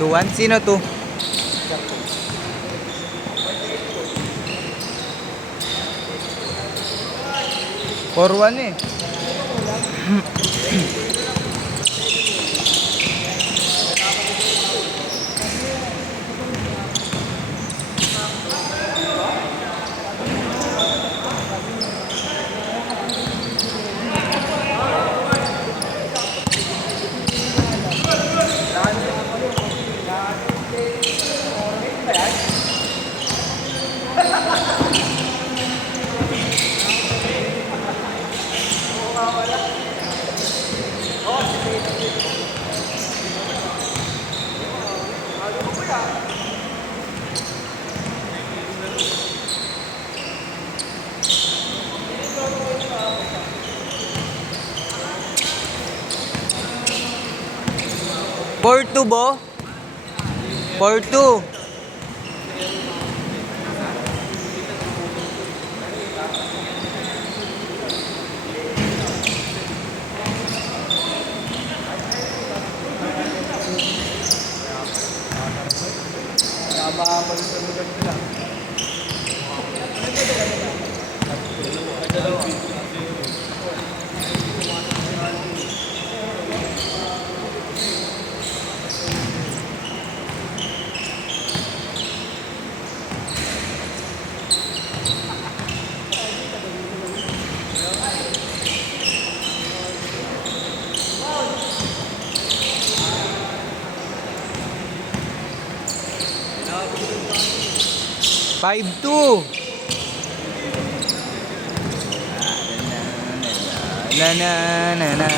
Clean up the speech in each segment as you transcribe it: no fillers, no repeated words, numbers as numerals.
2-1. Sino to? 4-1 eh. Four two bo? 4-2. Five two. Na na na na.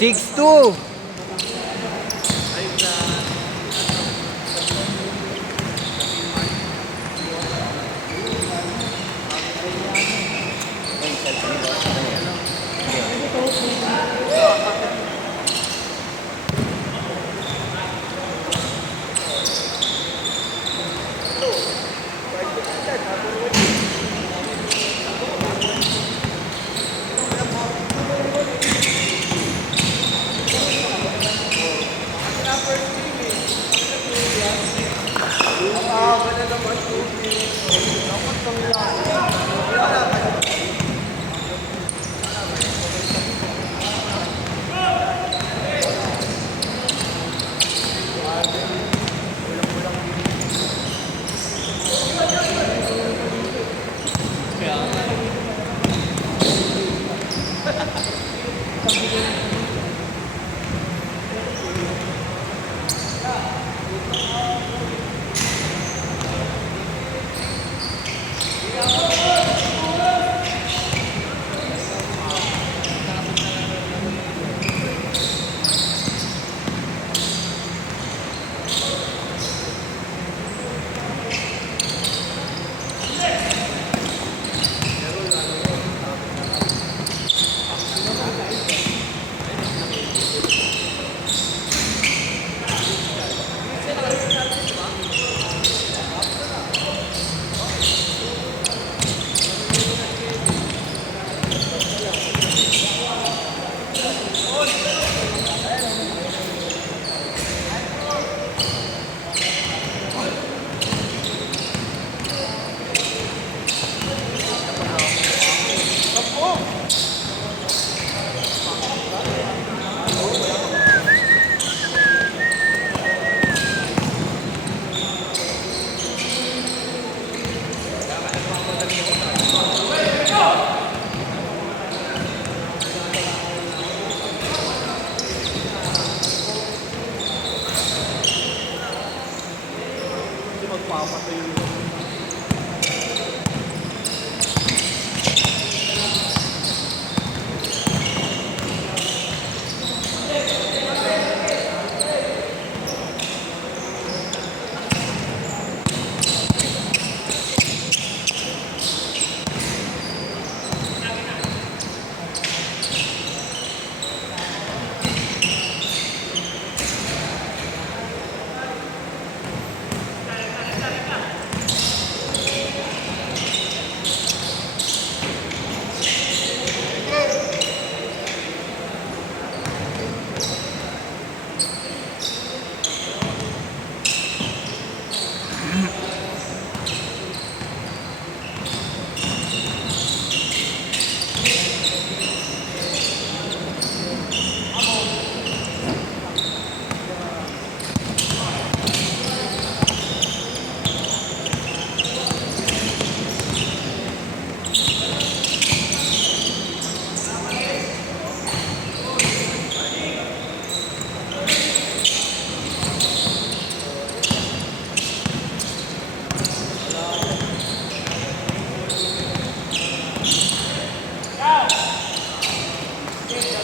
Six two.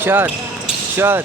Shot. Shot.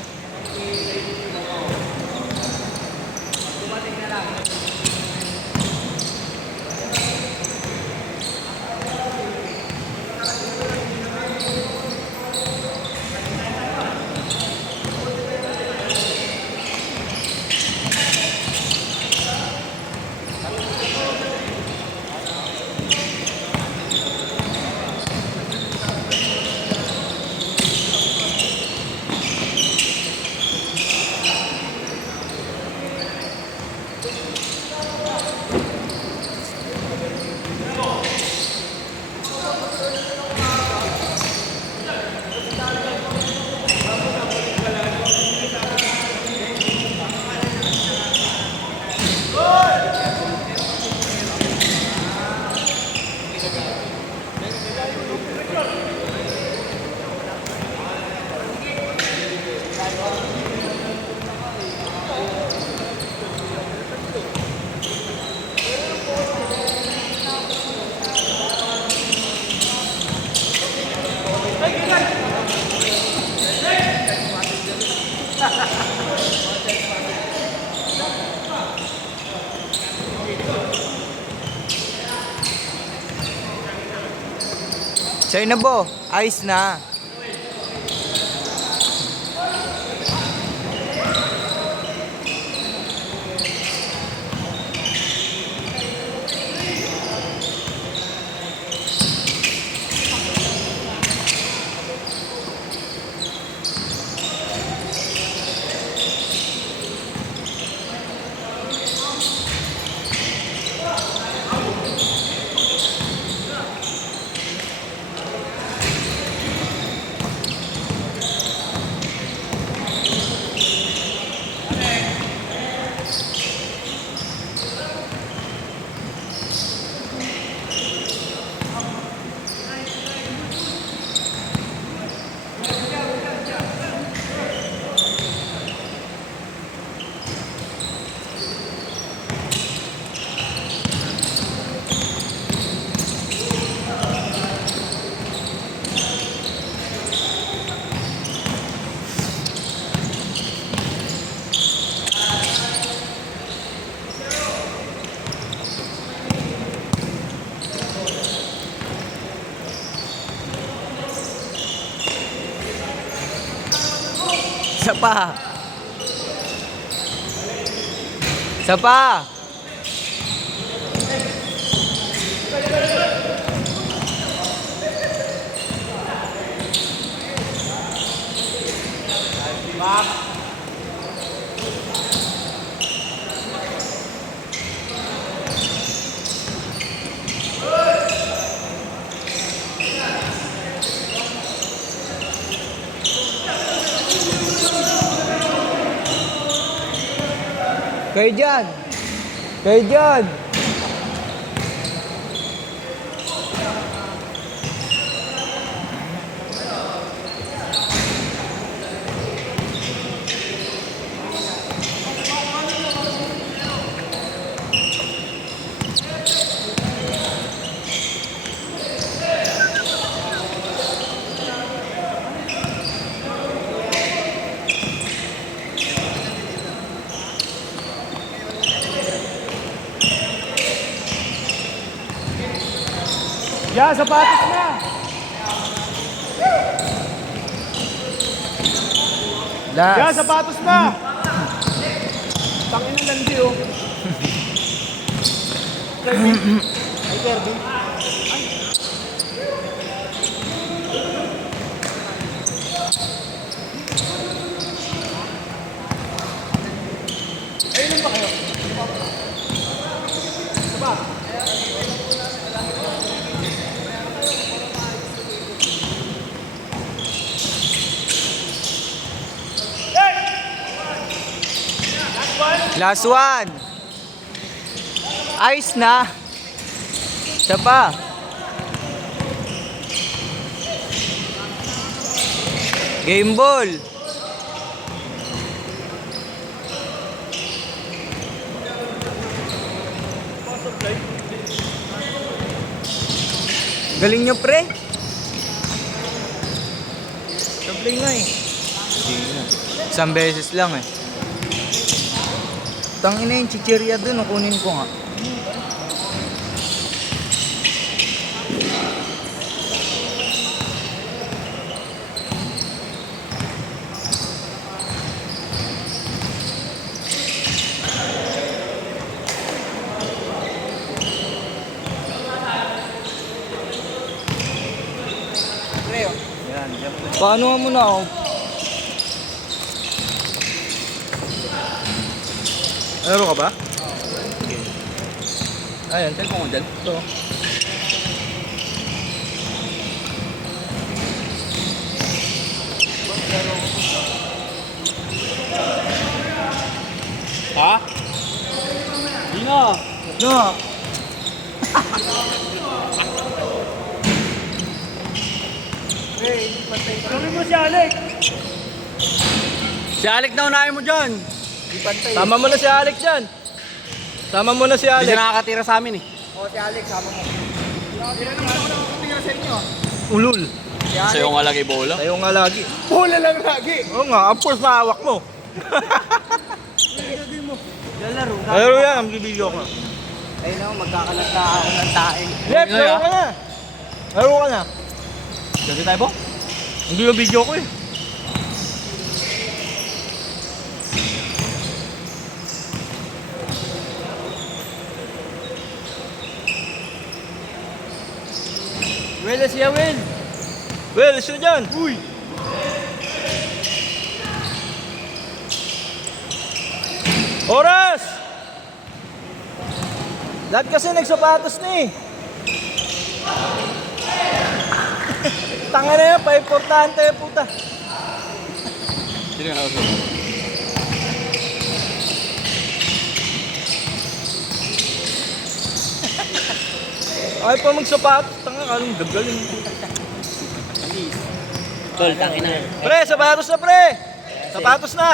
Sa'yo na bo. Ayos na. Isa pa. Isa pa. Kayo dyan. Kayo dyan. Ya, sapatos na. Last. Ya, sapatos na. Tangin ng landi, oh. Kirby. Ay, Kirby. Ay, ayun ba kayo? Diba? Last one. Ayos na. Isa pa. Game ball. Galing nyo, pre. Sablay nga eh. Isang beses lang eh. Tangina yung chichirya dun, kunin ko nga. Paano nga muna ako? Laro ka ba? Ayan, cellphone ko dyan. Ito. Ha? Di na. No. Tuloy mo si Alec. Si Alec na unahin mo dyan. Tama mo na si Alex dyan. Tama mo na si Hindi Alex. siya nakakatira sa amin eh. Ulul. Sa'yo nga lagi bola. Tayo nga lagi. Bola lang lagi. Oo nga, of course mahawak mo. Lalaro. Laro yan, ang bibigyo ko. Ayun na, magkakalat na ako ng taing. Left, laro ka na. Laro ka na. Kasi tayo po? Hindi yung video ko eh. Well, siya Will. Well, siya dyan. Uy. Oras! Lahat kasi nagsapatos na eh. Tanga na yan, pa-importante puta. Sino nga nakasulat? Ay pa magsapatos, tanga anong gagaling. Tol, tangin na. Pre, sapatos na pre! Sapatos na!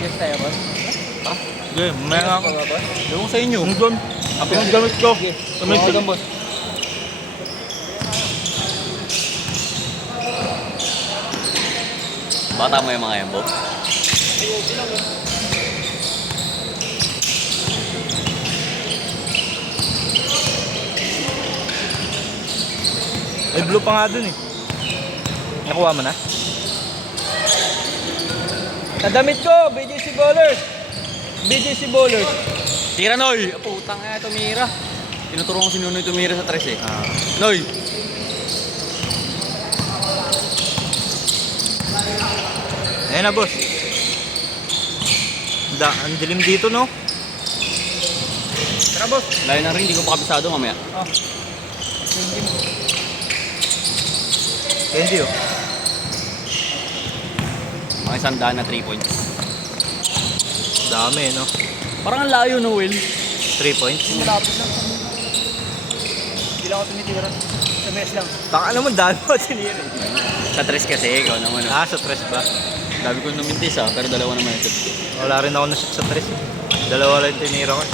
Yes, tayo boss. Sige, mamaya nga ako. Ewan ko sa inyo. Ang doon. Ako yung gamit ko. Gamit ko. Doon, boss. Bata mo yung mga yan, Bo. May blue pa nga dun eh. Nakuha mo na? Nadamit ko, BJC Bowlers. BJC Bowlers. Tira, Noy! Putang nga, tumira. Tinuturo ko si Nunoy tumira sa tres eh. Ah. Noy! Ayun na boss. Ang dilim dito no? Tara boss. Layo na rin, hindi ko pa kabisado mamaya. Candy oh. Mga 100 na 3 points. Dami no? Parang ang layo no, Will. 3 points. Malapit lang. Hindi lang ako tumitira. Sa mess lang. Taka naman dami mo sinira. Sa tres kasi, ikaw naman. Ah, sa tres ba? Sabi ko numintis pero dalawa naman ito. Wala rin ako na-shoot sa tres. Dalawa lang tinira ko.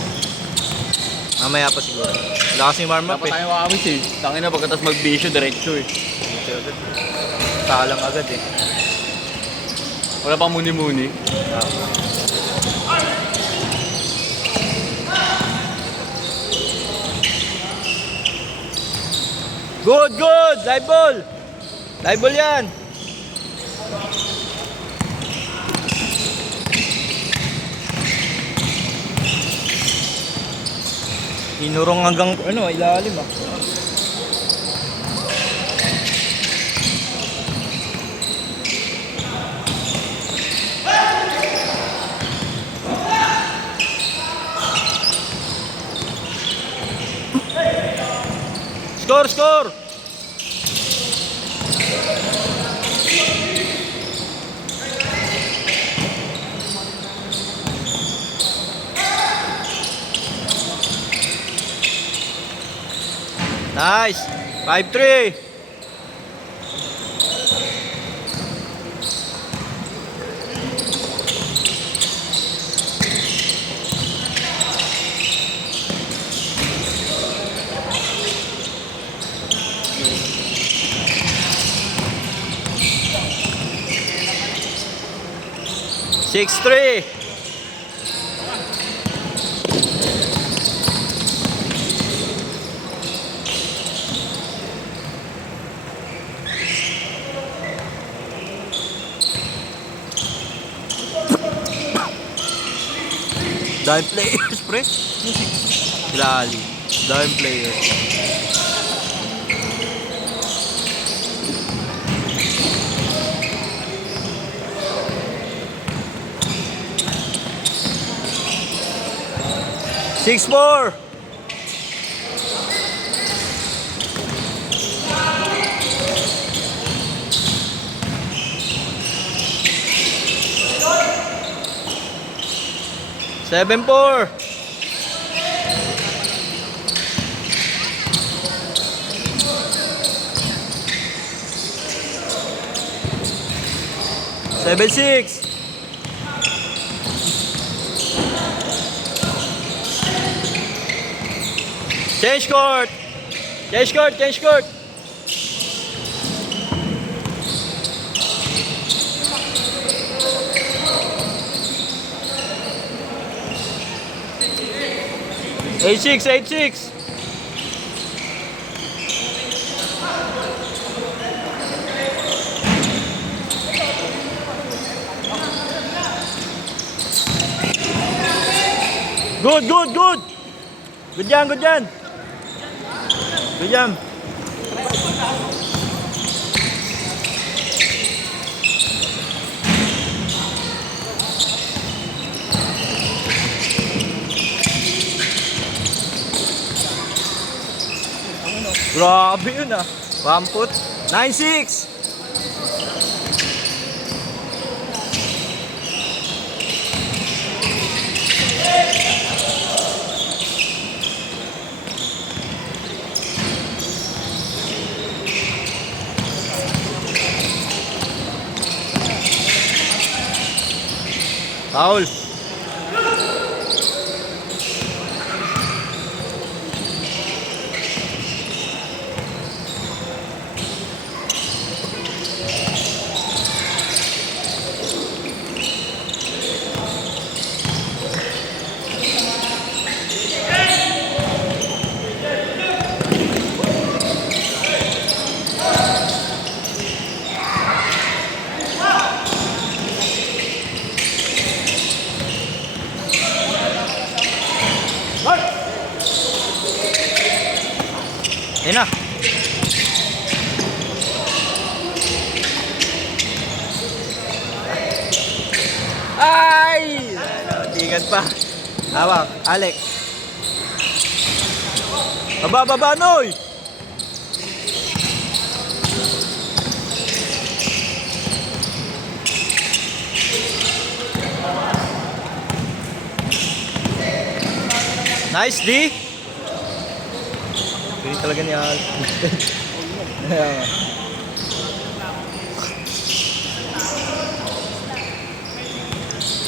Mamaya pa siguro. Wala kasi warm up Dapat eh. tayo makawis eh. Tangin na pagkatas mag-bisyo, diretso eh. Saka lang agad eh. Wala pang muni-muni. Good, good! Live ball! Live ball yan! Inurong hanggang ano, ilalim ah. Score, score! Nice! 5-3. Six, three. Dime players, pre. Sila Ali. Dime players. Six, four. Seven, four. Seven, six. Change court. Change court, change court. Eight, six, eight, six. Good, good, good. Good yan, good yan. Good yan. Grabe yun ah. Pamput. 9-6. Foul. Ayun na. Ay! Tingad pa. Hawak, Alex. Baba, baba, Noy! Nice, D! Pili talaga ni Al.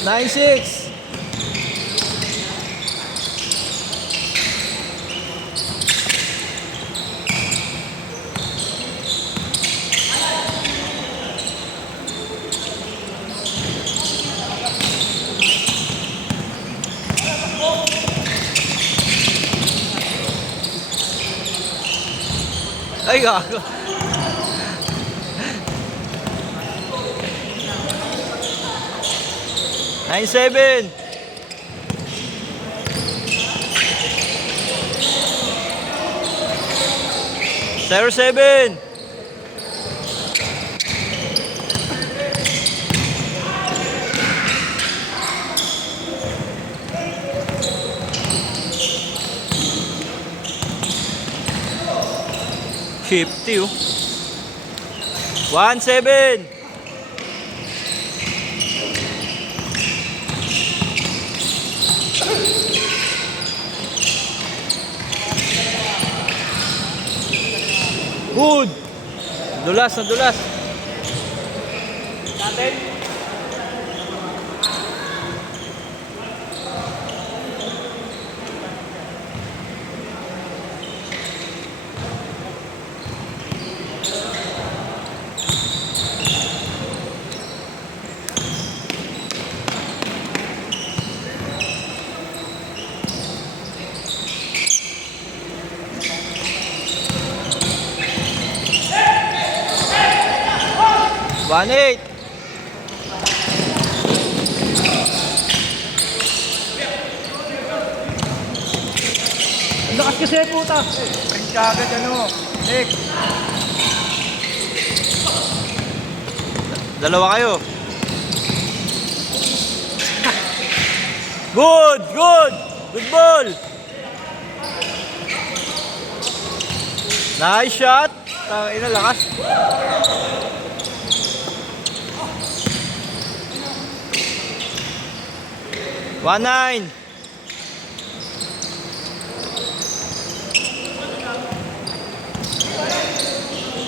Nine, six. Ay, gago. Nine, seven. Zero, seven. Fifty, oh. 1-7. Good! Nadulas, nadulas. Natin. One eight. Ang lakas kasi puta. Print ka agad ano. Next. Dalawa kayo. Good! Good! Good ball! Nice shot! Ina, lakas. One nine.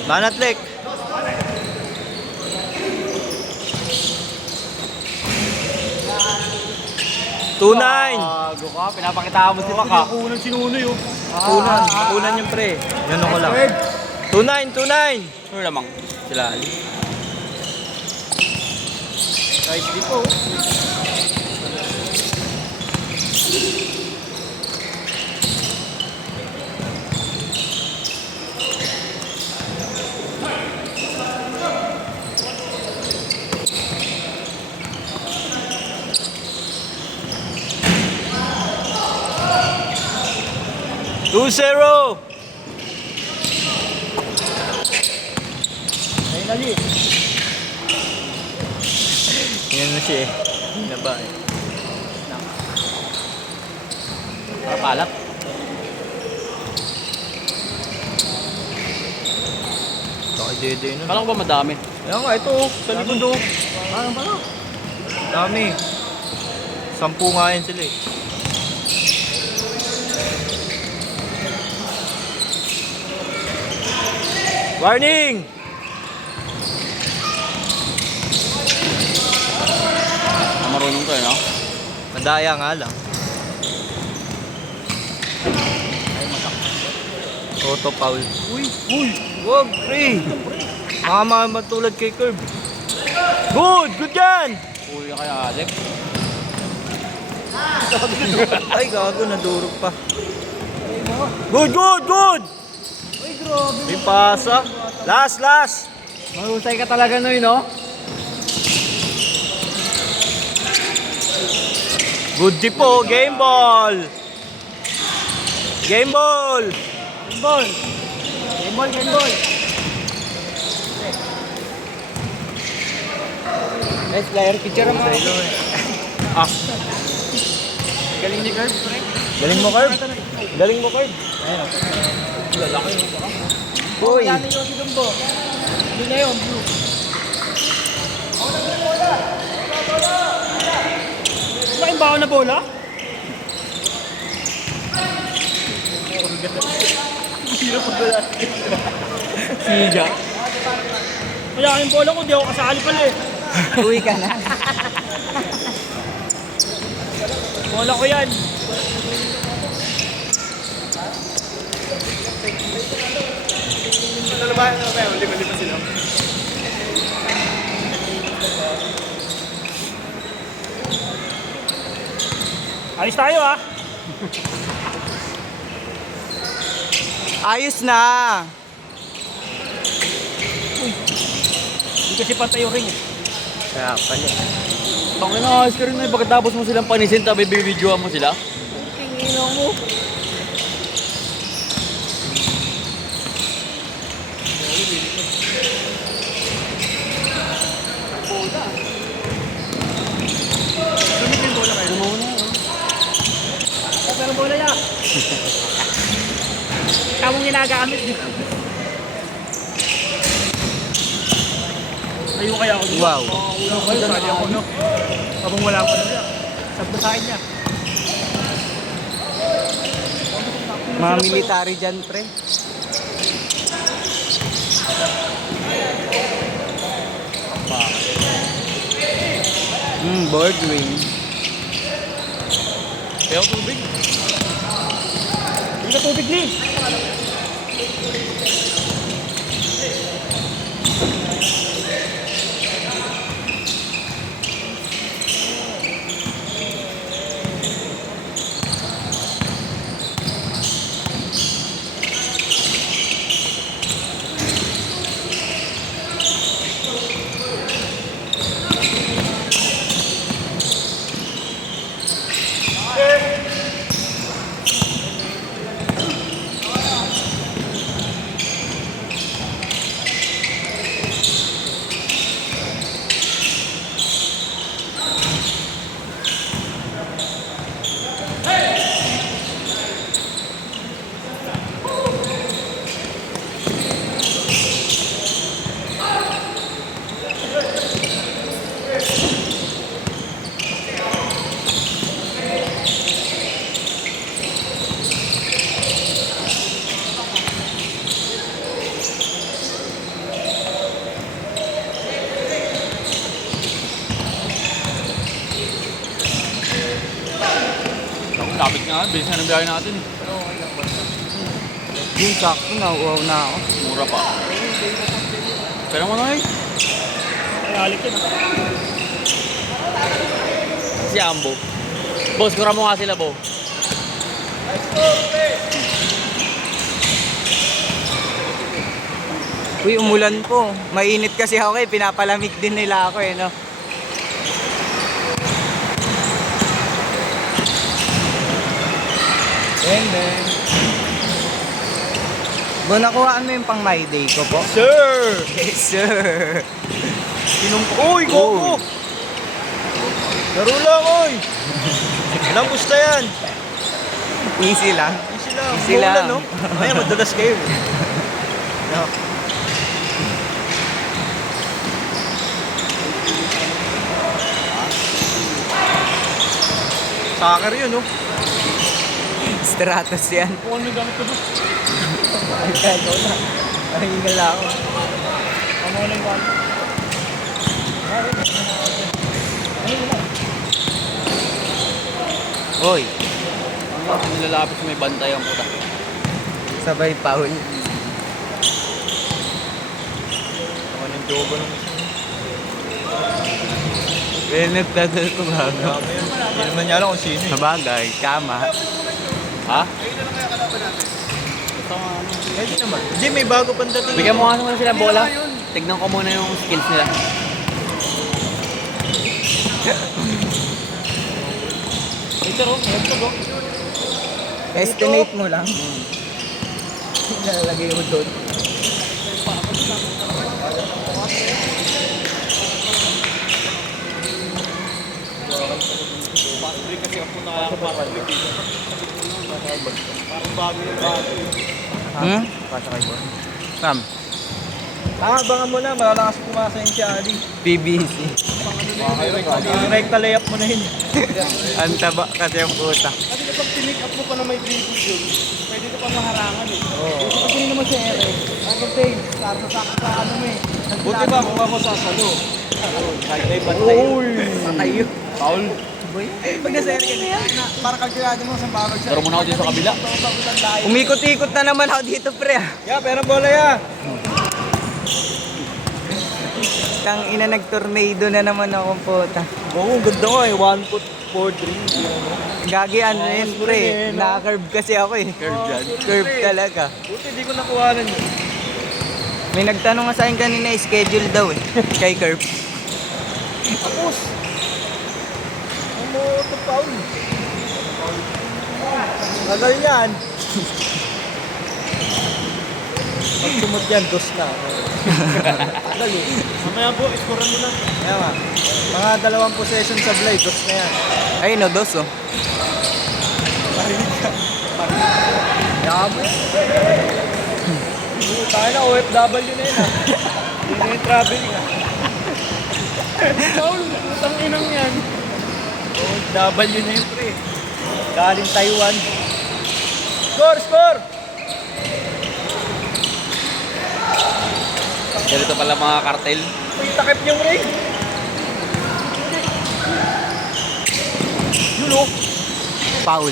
Banat Lake. Two nine. Gago ka, pinapakitaan mo si Maka. Kunan sinunoy oh. Tunan. Tunan yung pre. Yan ako lang. Two nine. Two nine. Sure lamang. Sila Ali. Nice di po. Two zero. Ayun Ali. Yan na siya eh. Naba eh. Para palat. Saka dede nun. Kala ko ba madami? Ayan nga, ito oh. Sa likod oh. Parang pala. Dami. 10 nga yan sila eh. Warning! Marunong to eh, no? Madaya nga lang. Auto foul. Uy, uy. Wag, pre! Mga matulad kay Curb. Good! Good yan! Uy, kaya Alex. Ay, gago, nadurog pa. Good, good, good! Uy, grabe. May pasa. Last, last! Mahusay ka talaga noy, no? Good di po, game ball! Game ball! Game ball. Game ball, game ball. Nice player, picture mo. Ah, Galing ni Curb, pre. galing mo, Curb. Galing mo, Curb. Uy! Yan yung si Dumbo. Yun na yun, blue. Laking baon na bola? Hirap pa pala. Siga. Wala kayong bola ko, di ako kasali pala eh. Uwi ka na. Bola ko yan. Ano ba? Uli pa sila. Alis tayo ah. Ayos na! Hindi kasi pantay yung ring eh. Kaya pala. Tangin na, ayos ka rin na. Bakit tapos mo silang panisin, tabi bibidyoan mo sila? Tingin mo. Pero bola yan. Kamong ginagamit. Ayun kaya ako. Wow. Ulo ko yun, sali ako no. Habang wala ko na siya. Sabdo sa akin niya. Mga military dyan, pre. Board wing. Kaya tubig. Hindi ka tubig ni. Lapit nga, bilis na ng biyahe natin eh. Yung sakto na, wow na ako. Mura pa. Pero mo na eh. Kayalik yun. Si Ambo. Boss, kura mo nga sila, Bo. Uy, umulan po. Mainit kasi ako eh. Pinapalamig din nila ako eh, no? Then. Bo, nakuhaan mo yung pang my day ko po? Sir! Yes, sir. Uy, gogo! Laro lang, oy! Ilang gusto yan? Easy lang. Easy lang. Easy lang. Maulan, no? Ay, madalas kayo. No. Soccer yun, no? Stratos yan. Kung ano yung gamit ko, boss? Ay, ikaw na. Nahingal ako. Ano na yung gamit? Oy, Ang nilalapit sa may bantay ang puta. sabay foul. Ano yung jogo ng isa? Eh, nagtadal ko bago. Grabe yun. Hindi naman niya alam kung sino eh. Sabagay, tama. Ha? Pwede naman. Hindi, may bago pang dating. Bigyan mo nga muna sila ng bola. Tignan ko muna yung skills nila. Estimate mo lang. Lalagay mo doon. Parang bago yung bago. Hmm? Kasakay mo. Sam, Abangan mo na, malalakas pumasa yung si Ali. PBC. Rekta layup mo na yun. Ang taba kasi ang puta. Kasi kapag tinick up mo pa na may dribble yun, pwede ka pa maharangan eh. Oo. Kasi hindi naman si Eric. Kasi, sa ano mo eh. Buti ba kung ako sasalo? Kahit may bantay. Patayo. Paul, Pag nasa Eric yan, para kalkulado mo sa bagay siya. taro muna ako dito sa kabila. Umikot-ikot na naman ako dito, pre. Ya, pero bola ya. Tang ina, nag-tornado na naman ako, puta. Oo, ang ganda nga eh. 1 foot 4 3. Gagi, ano yun, pre. Naka-curve kasi ako eh. Curve dyan. Curve talaga. Buti di ko nakuha na yun. May nagtanong nga sa akin kanina, schedule daw eh. Kay curve. Tapos. Ang mo ito paul. Tagal yan. Pag sumot yan, dos na. Tagal eh. Mamaya po, iskoran mo lang. Kaya nga. Mga 2 possession sa Blay, dos na yan. Ay, no, dos oh. Marinig ka. Yabo. Tayo na, OFW na yun ah. Hindi na yung traveling ah. Paul, utang inang yan. OFW na yun pre. Galing Taiwan. Score! Score! Ganito pala mga kartel. Uy, takip niyong rin. Yun o. Foul.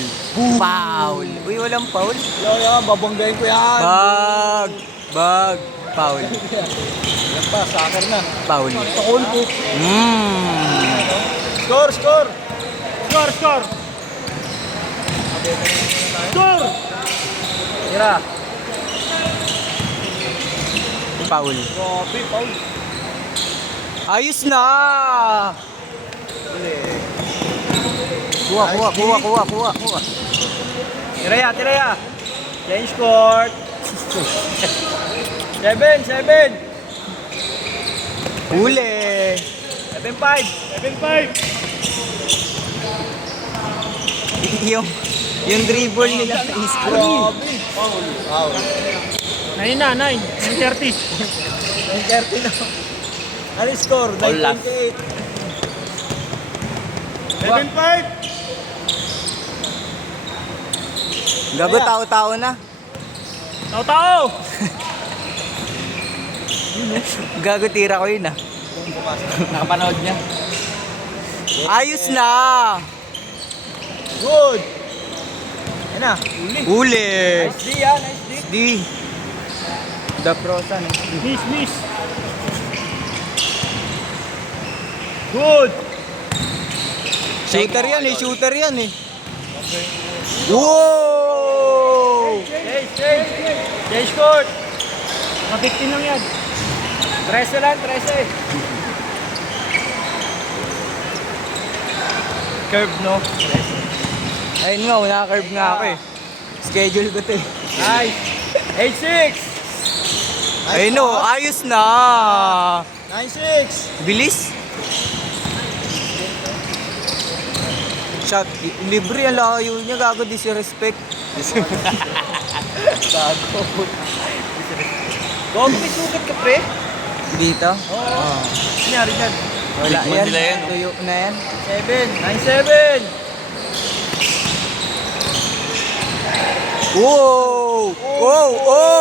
Foul. Uy, walang foul. Yan, babanggayin ko yan. Bag. Foul. Yan pa, soccer na. Foul. Pakul ko. Score. Score! Score! Tira. Foul. Grabe, Paul. Ayos na! Kuha. Tira ya. Change court. 7. Huli. 7-5. Yung dribble nila sa score. Foul. 9 na, 9:30. 9:30 na. Ano yung score? All last. 9:28. 7-5. Gago, tao-tao na. Tao! Gago, tira ko yun ah. Nakapanood niya. Ayos na! Good. Yan na. Huli! Nice D yan, nice D. D. The Prosa. Miss. Good. Shooter yan eh. Wow! Change court. Mga 15 lang yan. 13 lang, 13. Curve, no? Ayun nga, naka-curve nga ako eh. Schedule ko to eh. Nice. 8-6. Ayun no, ayos na! 9-6. Bilis! Shot, libre ang layo niya, gago, disrespect. Gago. Gago, may sugat ka, pre. Dito? Oo. Nangyari dyan. Wala Big man yan, nila yan, oh. tuyo na yan. 9-7. Wow! Wow!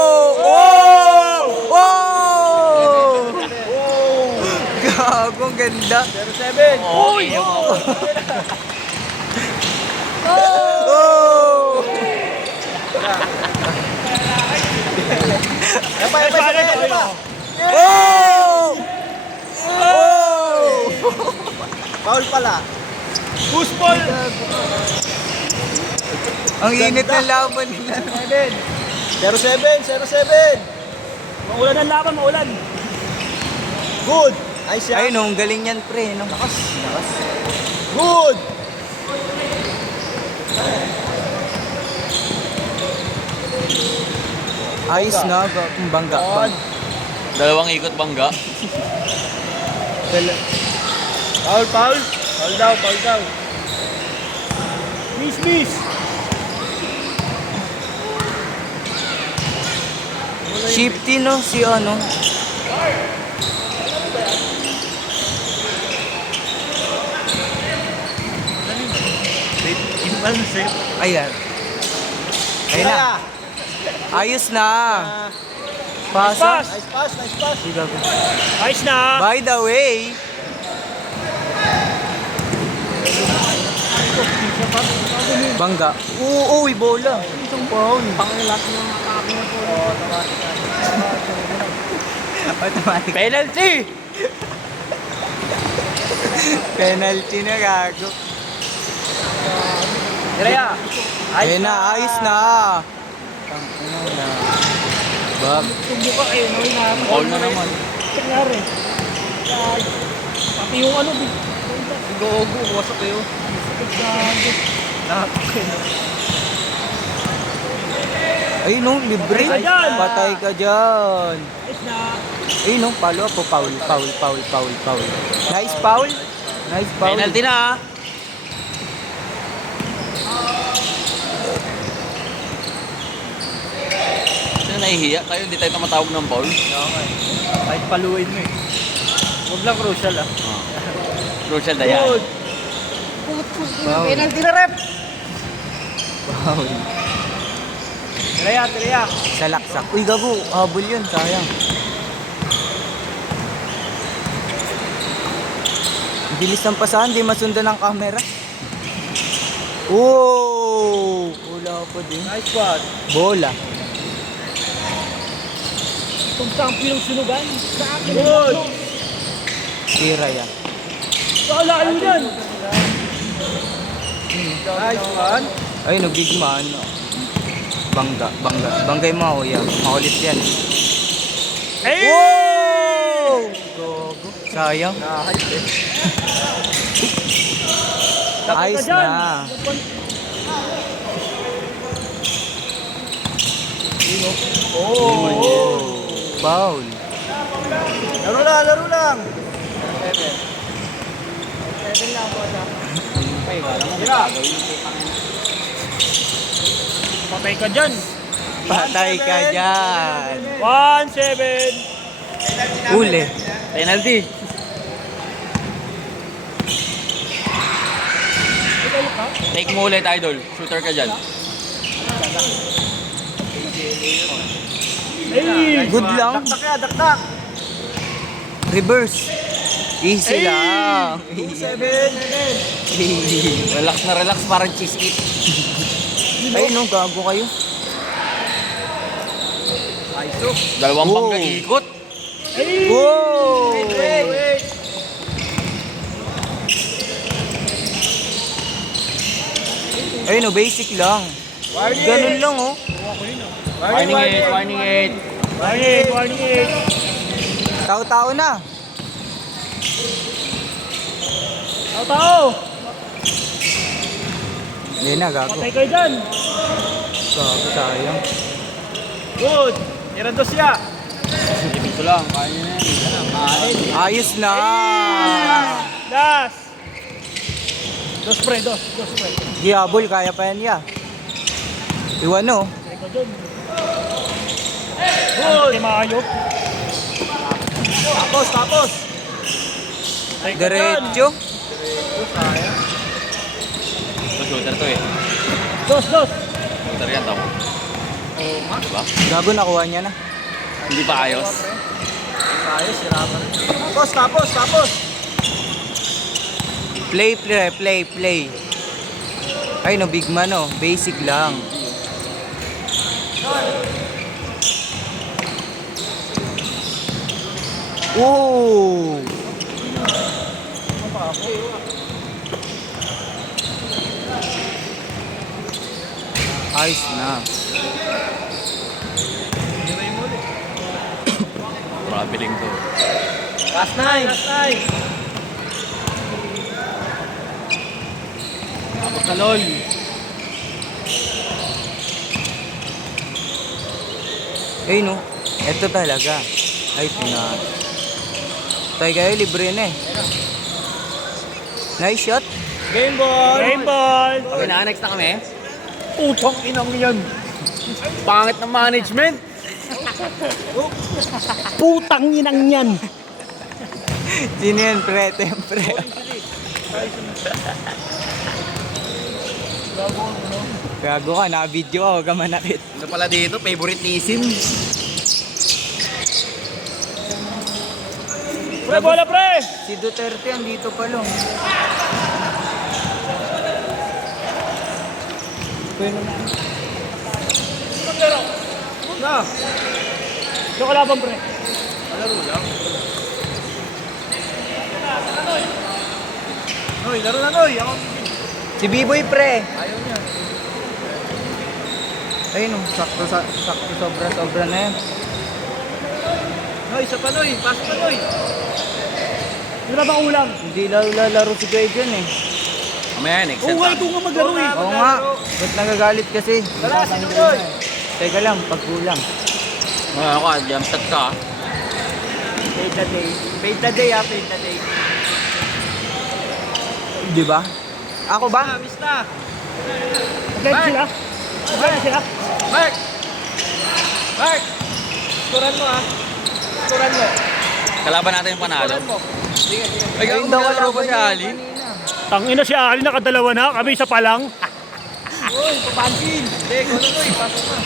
Gago, ang ganda. 0-7. Uy! Oh! Yan pa. Oh! Oh! Foul pala. Push ball. Ang init ng laban nila. 0-7. Maulan ang laban, maulan. Good. Nice yan. Ayun, ang galing yan, pre. No? Good. Ayos na, bangga. Dalawang ikot bangga. Foul. Foul daw. Miss. Shifty, no? Si ano? Ayan. Ayun na. Ayos na. Pasa. Nice pass. Sige, gago. Nice na. By the way, bangga. Uy, bola. Isang pound. Pangilat ng atake na po. Automatic. Penalty! Penalty na, gago. Raya. Ayun na, ayos na. Ano na. Bag. Tumbo ka kayo. All na naman. Nangyari. Pati yung ano. Gogo, wasak kayo. Ayun no, libre. Ayan. Patay ka dyan. Nice na. Ayun no, palo ako. Foul. Nice foul. Penalty na. Sino nahihiya? Tayo, hindi tayo tumatawag ng foul. Kahit paluin mo eh. Huwag lang crucial ah. Crucial na yan. Good. Penalty na rep. Foul. Raya. Sa laksak. Uy, gago. Habol yun. Sayang. Bilis ng pasahan, di masundan ng camera. Oh! Wala pa din. Nice one. Bola. Itong champion ng sunugan. Sa akin. Good. Tira yan. Wala yun yan. Nice one. Ay, nagigman. Banggay mo, kuya. Makulit yan. Hey! Wow! Gogo. Sayang. Ayos na. Oh! Foul. Laro lang, laro lang. Patay ka dyan. Patay ka dyan. 1-7. Uli. Penalty. Take mo ulit, idol. Shooter ka dyan. Hey! Good lang. Dakdak ya, dakdak. Reverse. Easy lang. 7. Relax na relax, parang cheese eat. Ay, no, gago kayo. Dalawang Oh. bangga ikot. Wow! Wait. Ay, no, basic lang. Ganun lang, oh. Warning 8, warning 8. Warning 8. Tao-tao na. Tao! Hindi na, gago. Patay kayo dyan. Gago, sayang. Good. Irandos siya. Ibig ko lang, kaya nyo na yan. Ayos na. Last. Dos pre. Diabol, kaya pa yan, ya. Iwan, no. Patay ka dyan. Good. Timayo. Tapos. Patay ka dyan. Diretso. Ito, shooter to eh. Dos. Shooter yan tao. Diba? Gago, nakuha niya na. Hindi pa ayos. Tayo, sirapan. Tapos. Play. Ay, no, big man, no. Basic lang. Oh! Ayos na. Traveling to. Last nine. Tapos na lol. Ay, no. Ito talaga. Ay, na. Tayo kayo, libre na eh. Nice shot. Game ball. Game ball. Okay na, next na kami. Utang inang yan. Pangit ng management. Putang inang yan. Sino yan, pre? Tempre. Gago ka, naka-video ka, huwag ka manakit. Ano pala dito? Favoritism. Pre, bola pre. Si Duterte andito pa lang. Na. Ito kalaban pre. Noy, laro na Noy. Ako. Si B-Boy, pre. Ayaw niya. Ayun, no, sakto sobra na yan. Noy, isa pa Noy. Pasok pa Noy. Ano na bang ulam? Hindi lalaro si Guy dyan eh. Mamaya, next Oo set nga, tayo. ito nga maglaro eh. Oo nga, ba't nagagalit kasi? Tara, sino Noy? Teka lang, pagkulang. Ako, jump shot ka. Fade the day. Fade the day. Di ba? Ako ba? Miss na. Again sila. Mark. Turan mo Turan mo. Kalaban natin yung panalo. Turan mo. Ay, Ayun gawin daw, daw kalaban ko si niya Ali. kanina. Tangina si Ali, nakadalawa na. Kami isa pa lang. Uy, papansin. Hindi, go na Noy. Pasok na.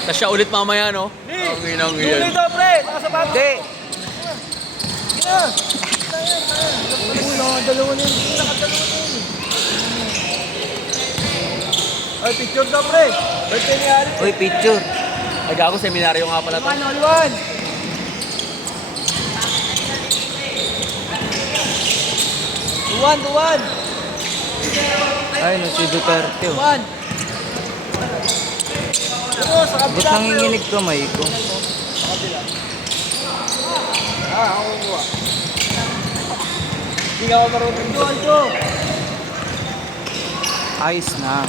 Tapos siya ulit mamaya, no? Hindi. Ang inang Tuloy yan. daw, pre. Nakasapatos. Hindi. Nakadalawa na yun. Nakadalawa na yun. Ay, picture daw, pre. Birthday ni Ari. Uy, picture. Ay, gago, seminaryo nga pala to. Oliwan! Duwan. Ay, no, si Duterte. Oh. Juan! Ba't nanginginig kamay ko? Ako kuha. Hindi ka ako marunong doon ko. Ayos na.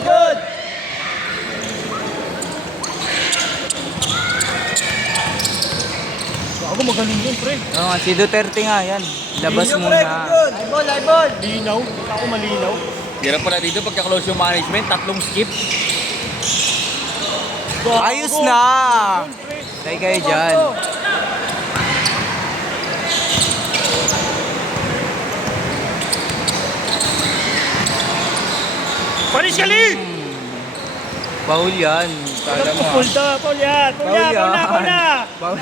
Good. Ako magaling yun, pre. Oo nga, si Duterte nga yan. Labas Live muna. ball. Linaw. Ako malinaw. Hirap pala dito pagka-close yung management, 3 skip. Ayos na! Tay kayo dyan. Panis ka, Lee! Foul yan. Kala mo. Paul yan. Paul na. Foul.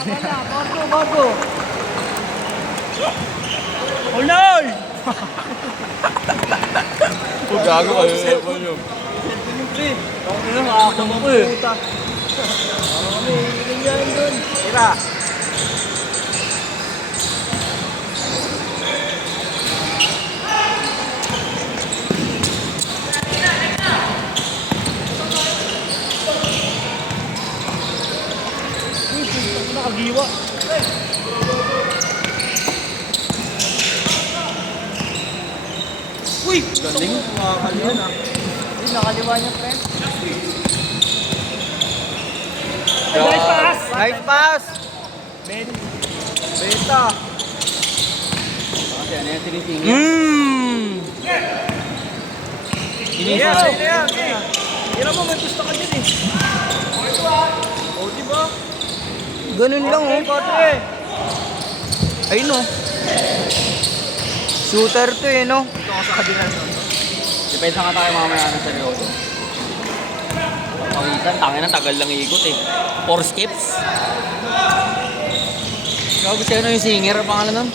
Bago. Paul na, oy! Kung gago kayo, ewan nyo. Ano na, makakama ko eh. Tira. Nakagiwa. Uy! Galing. Makakaliwan ah. Nakaliwa niya, pre. Nice pass. Ben. Beta. Kasi ano yan, sinisingit. Yan. Tira mo, may gusto ka dyan eh. O, diba? Ganun lang oh. Patre. Ayun oh. Shooter to eh no. Ito ako sa kabila. Depensa nga tayo mamaya ng seryoso. Pawisan, tangin ang tagal lang ikot eh. 4 skips. Gago siya na yung singer, ang pangalan nun?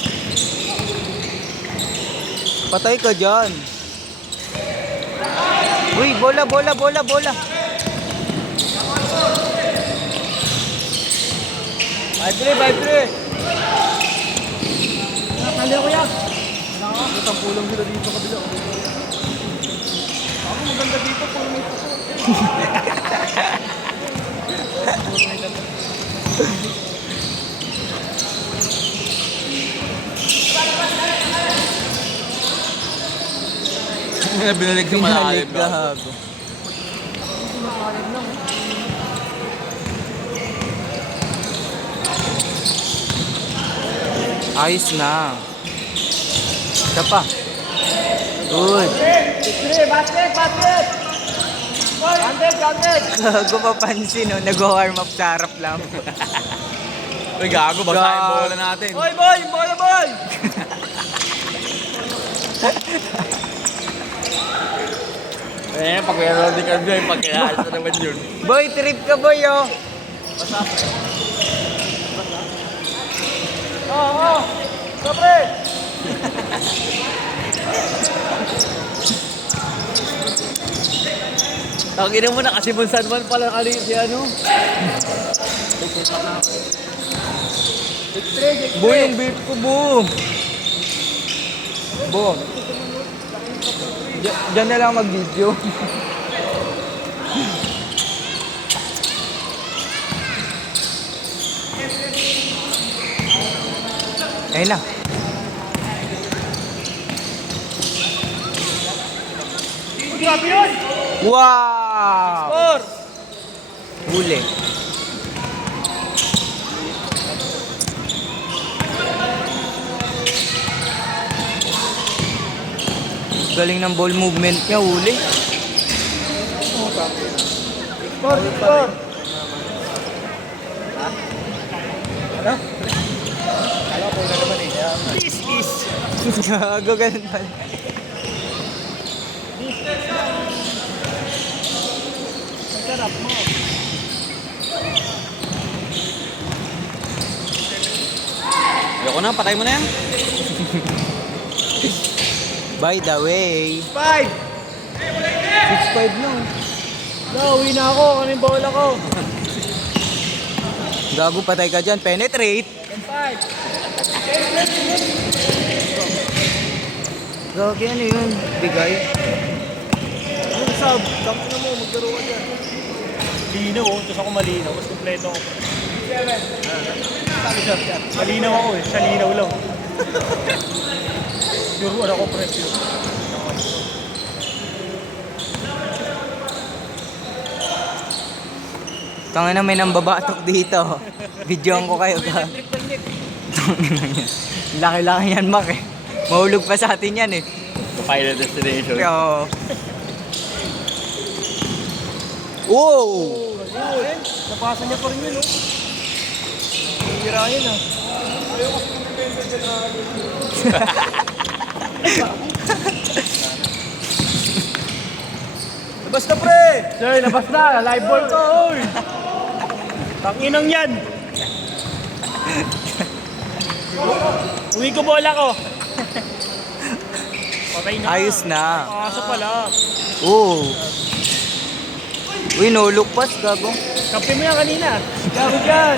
Patay ka dyan. Uy, bola. 5-3. Nakaliwa ko yan. Isang pulong sila dito kabila. Ako maganda dito kung may puso. Binalig sa malalim. gago. Ayos na. Isa pa. Good. Basket! Gago papansin no, nag-warm up sa harap lang. Uy, gago, basta yung bola natin. Boy! Bola! Eh, pag may roll di card yun, pagkayaan na naman yun. Boy, trip ka boy oh. Oo! Sobre! Tangina mo na kasi San Juan pala kali si ano. Boy, yung beef ko bo. Bo. Diyan na lang mag-video. Ayun na. Grabe yun! Wow! Score! Huli. Galing ng ball movement niya, huli. Score! This is... Gago, ganun pala. Sarap mo. Ayoko na, patay mo na yan. By the way, 5! 6-5 lang. No, uwi na ako. Ano yung bola ko? Gago, patay ka dyan. Penetrate. 5! Gagi, ano yun? Bigay. Ano sab? Kampo na mo, maglaro ka dyan. Linaw oh, tapos ako malinaw. Mas kompleto ako. Malinaw ako eh, siya linaw lang. Pure ano ko pre, pure. Tangina, may nambabatok dito. Videoan ko kayo, gag. Laki-laki yan, Mac eh. Mahulog pa sa atin yan eh. Final destination. Yo. Wow! Ayun, napasa niya pa rin yun oh. Hira yun ah. Labas na pre! Sir, labas na. Live ball to, oy. Tanginang yan. Uwi ko bola ko. Patay na. Ayos na. Kaso pala. Oo. Uy, no look pass, gago. Kampi mo yan kanina. Gago dyan.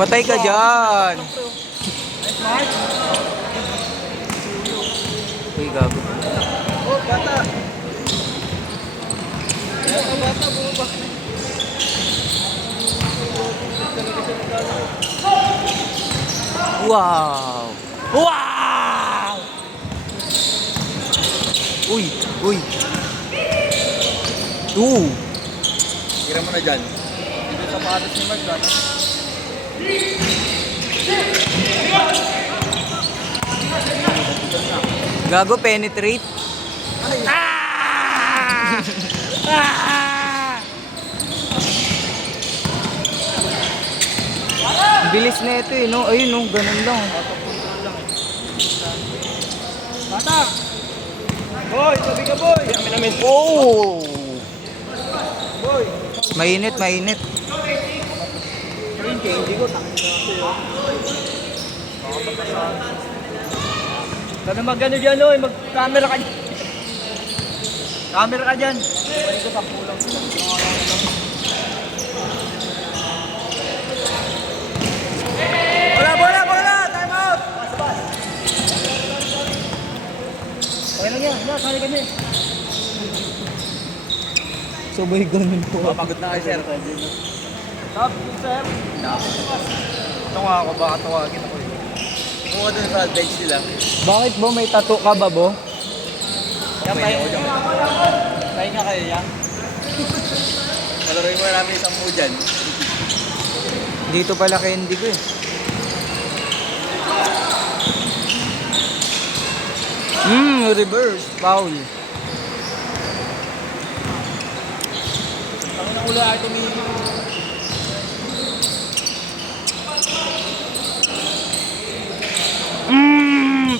Patay ka dyan. Uy, gago. Oh, bata! Oh, bata, bumaba. Wow! Wow! Uy, uy. Ooh. Tira mo na dyan. Dito sa patas ni Mark, ano? Gago, penetrate. Ah! Ah! Bilis na ito eh, no? Ayun, no? Ganun lang. Bata! Boy, tabi ka boy! Amin namin. Oh! Mainit, mainit. Sabi mag-ano dyan oy, mag-camera ka dyan. Camera ka dyan. Bola, bola, bola! Time out! Okay lang yan. Na, sali kami. Sabay ganun po. Papagod na kayo, sir. Top, good sir. Ito nga ako, baka tawagin ako eh. Kung ka dun sa bench nila. Bakit bo? May tattoo ka ba, bo? Pahinga ko dyan. Pahinga kayo yan. Palaroin mo na namin isang mo dyan. Dito pala kay Indigo eh. Reverse. Foul. Ang nang ulo ay tumingin.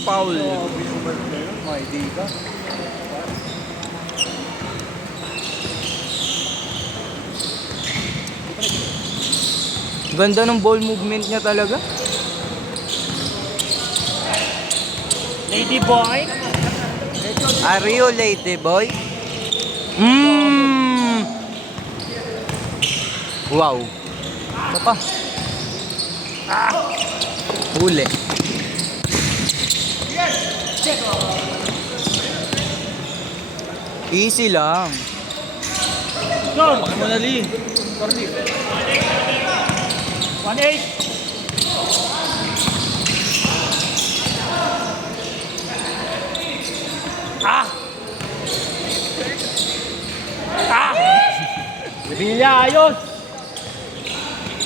Foul. May di ka. Ganda ng ball movement niya talaga. Lady boy. Are you lady boy? Wow. Ito pa. Huli. Easy lang. Go! Bakit mo na, Lee? 1-8. Ah! Ah! Villa, ayos!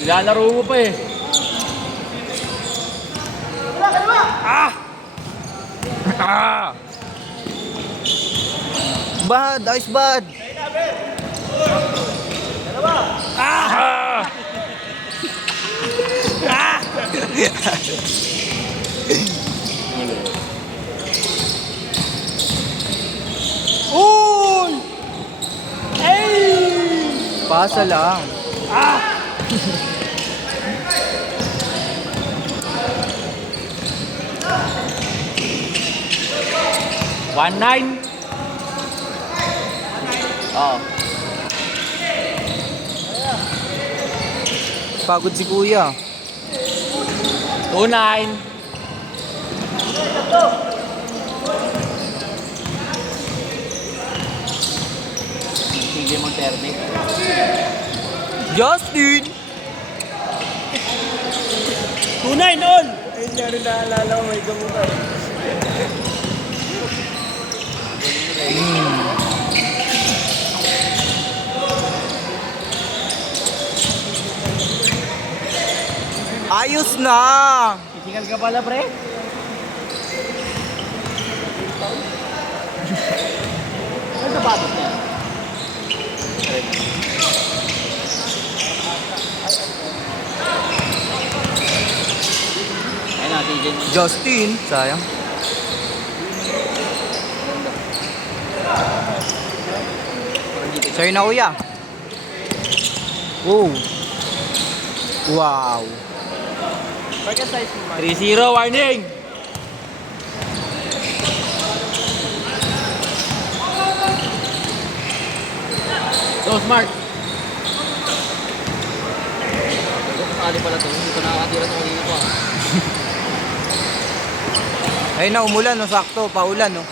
Nilalaro mo pa eh. Ah! Ah! Bad, ice bad. Ah! Ah! Uy! Pasa lang. One nine. Oo. Pagod si kuya. 2-9. Sige Monterde. Justin! 2-9 all! Ayun nga rin naalala ko, may gamuta eh. Ayos na! Physical ka pala, pre? Ano sapatos niya? Ayun na, TJ. Justin! Sayang. Sa'yo na kuya. Oh. Wow. Parka size mo, man. 3-0 warning. Go smart. Kasali pala to. Hindi ko nakakatira sa kanina pa. Ayun na, umulan, no? Sakto, paulan, no?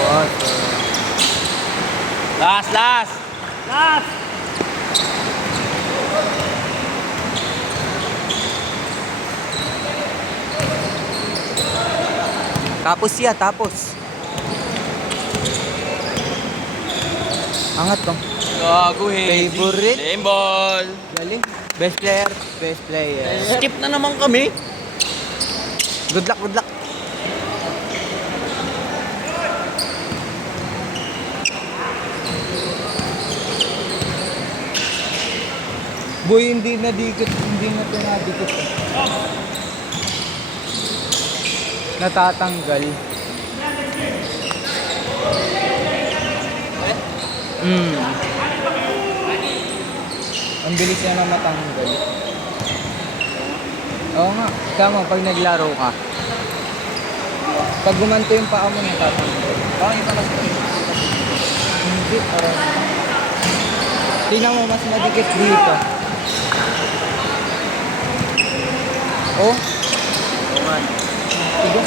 What? Last. Last! Tapos siya, tapos. Angat to. Gago heavy. Favorite? Same ball. Galing. Best player, best player. Skip na naman kami. Good luck, good luck. Boy, hindi na ito nadikit. Natatanggal. Ang bilis niya na matanggal. Oo nga, tama pag naglaro ka. Pag gumanto yung paa mo, natatanggal. Hindi, parang... Tingnan mo, mas madikit dito. Oh? Tigo.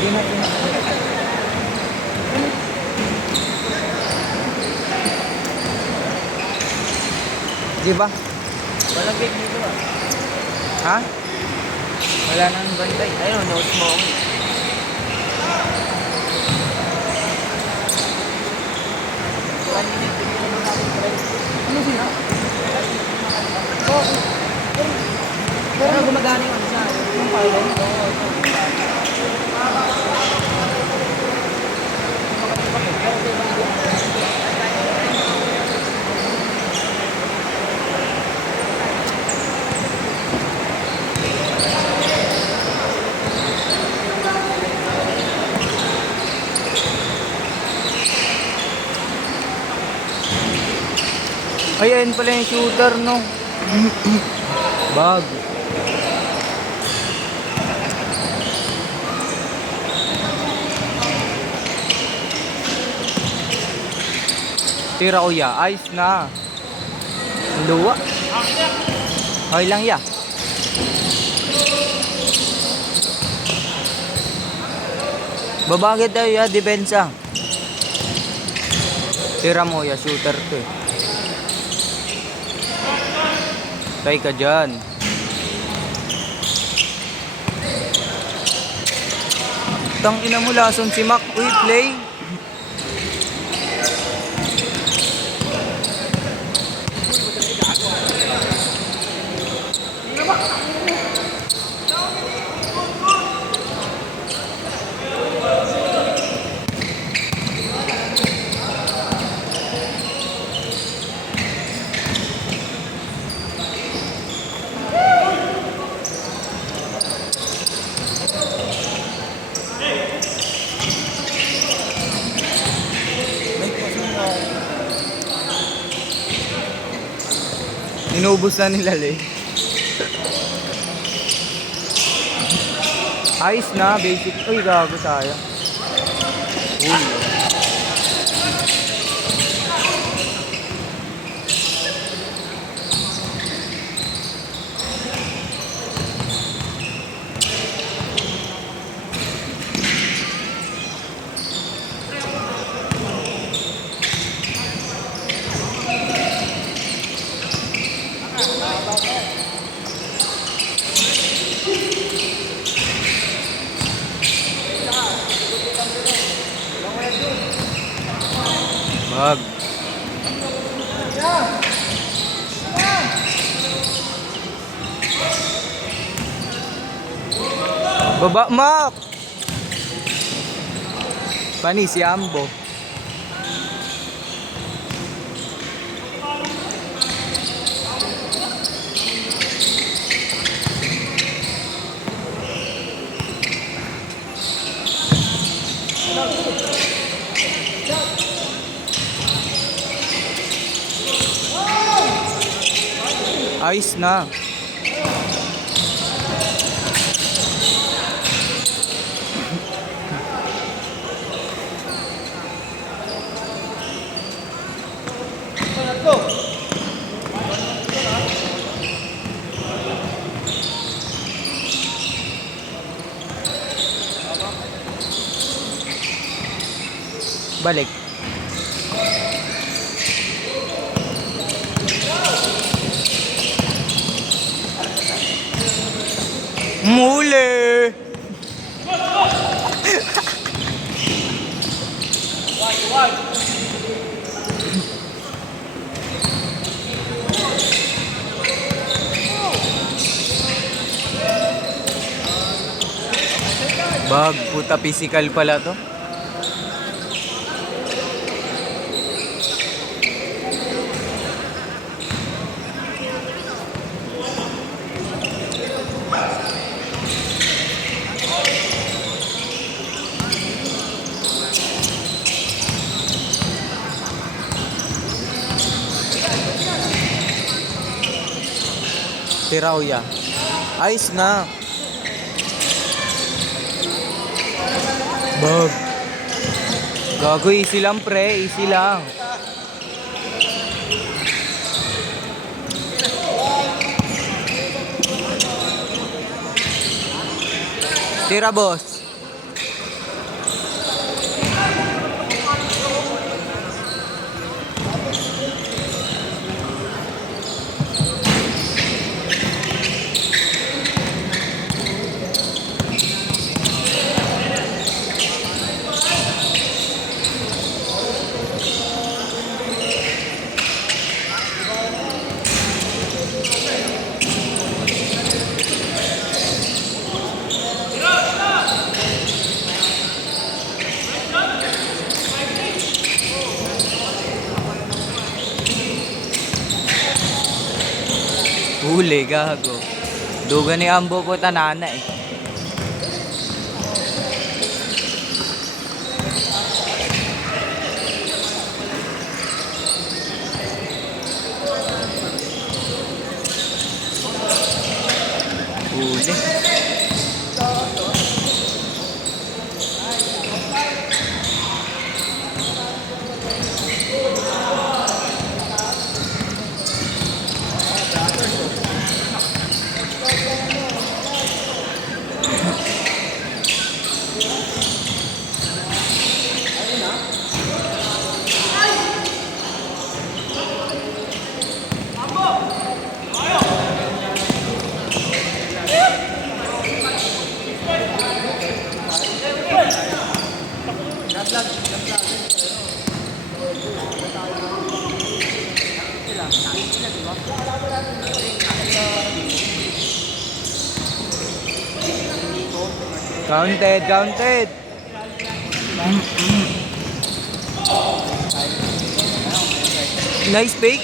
Hindi na pinakita. Di ba? Walang cake dito ah. Ha? Wala nang bantay. Ayun, notes mo ako. Ano sila? Pero gumagana yung ano na, yung pilot. Ay, ayun pala yung shooter, no? Bag. Tira kuya, ayos na. Luwa. Okay lang ya. Babagay tayo ya, depensa. Tira mo ya, shooter to eh. Try ka dyan. Tangina mo, lason si Mac. Uy, play. Inubos na nila, Le. Ayos na, basic. Uy, gago tayo. Uy. Wag. Baba, Mak! Pani si Ambo. Ayos na. Balik. Muli! Bag, puta physical pala to. Tira kuya. Ayos na. Bag. Gago, easy lang pre, easy lang. Tira boss. Huli, gago. Duga ni Ambo po tanana eh. Huli. Counted, counted. Nice pick.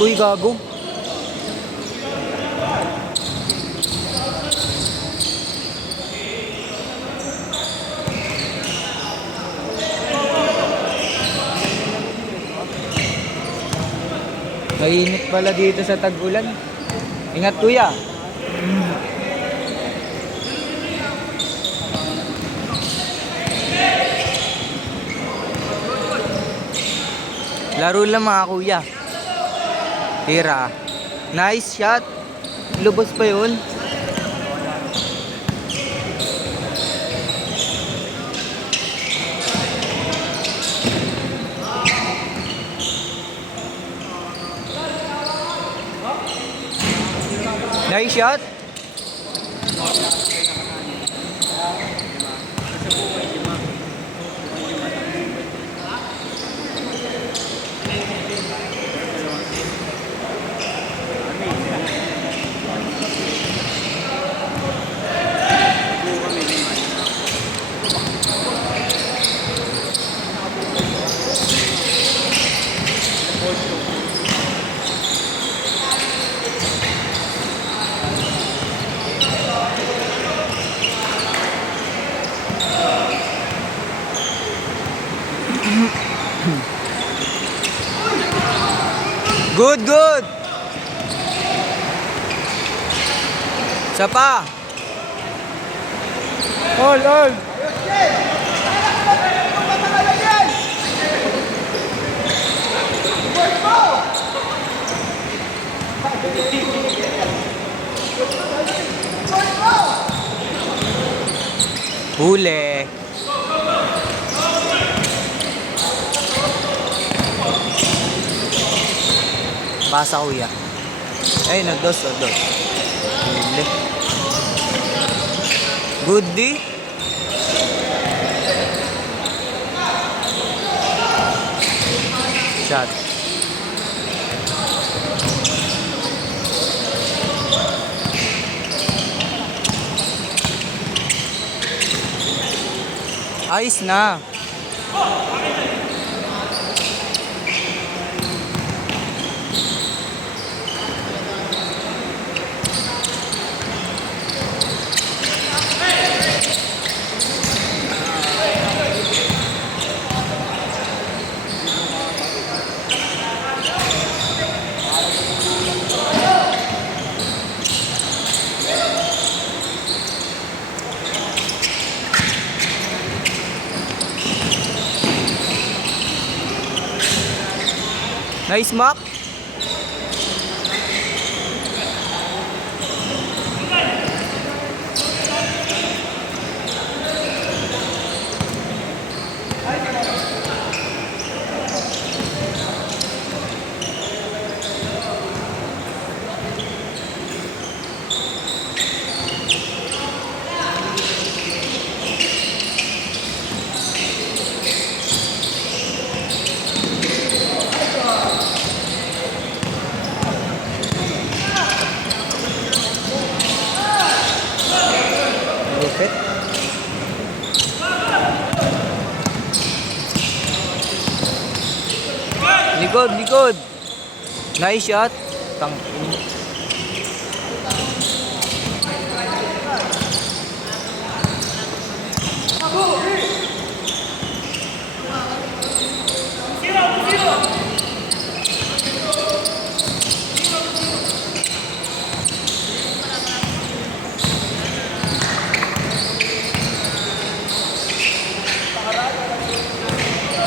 Uy, gago. Mainit pala dito sa tag-ulan. Ingat kuya. Laro lang mga kuya. Tira. Nice shot. Lubos pa yun. Nice shot. Good, good. Isa pa. All. Huli. Pasa kuya. Ay, nagdos. Huli. Good di. Shot. Ayos na. Nice map. Lupit. Likod. Nice shot. Tangin.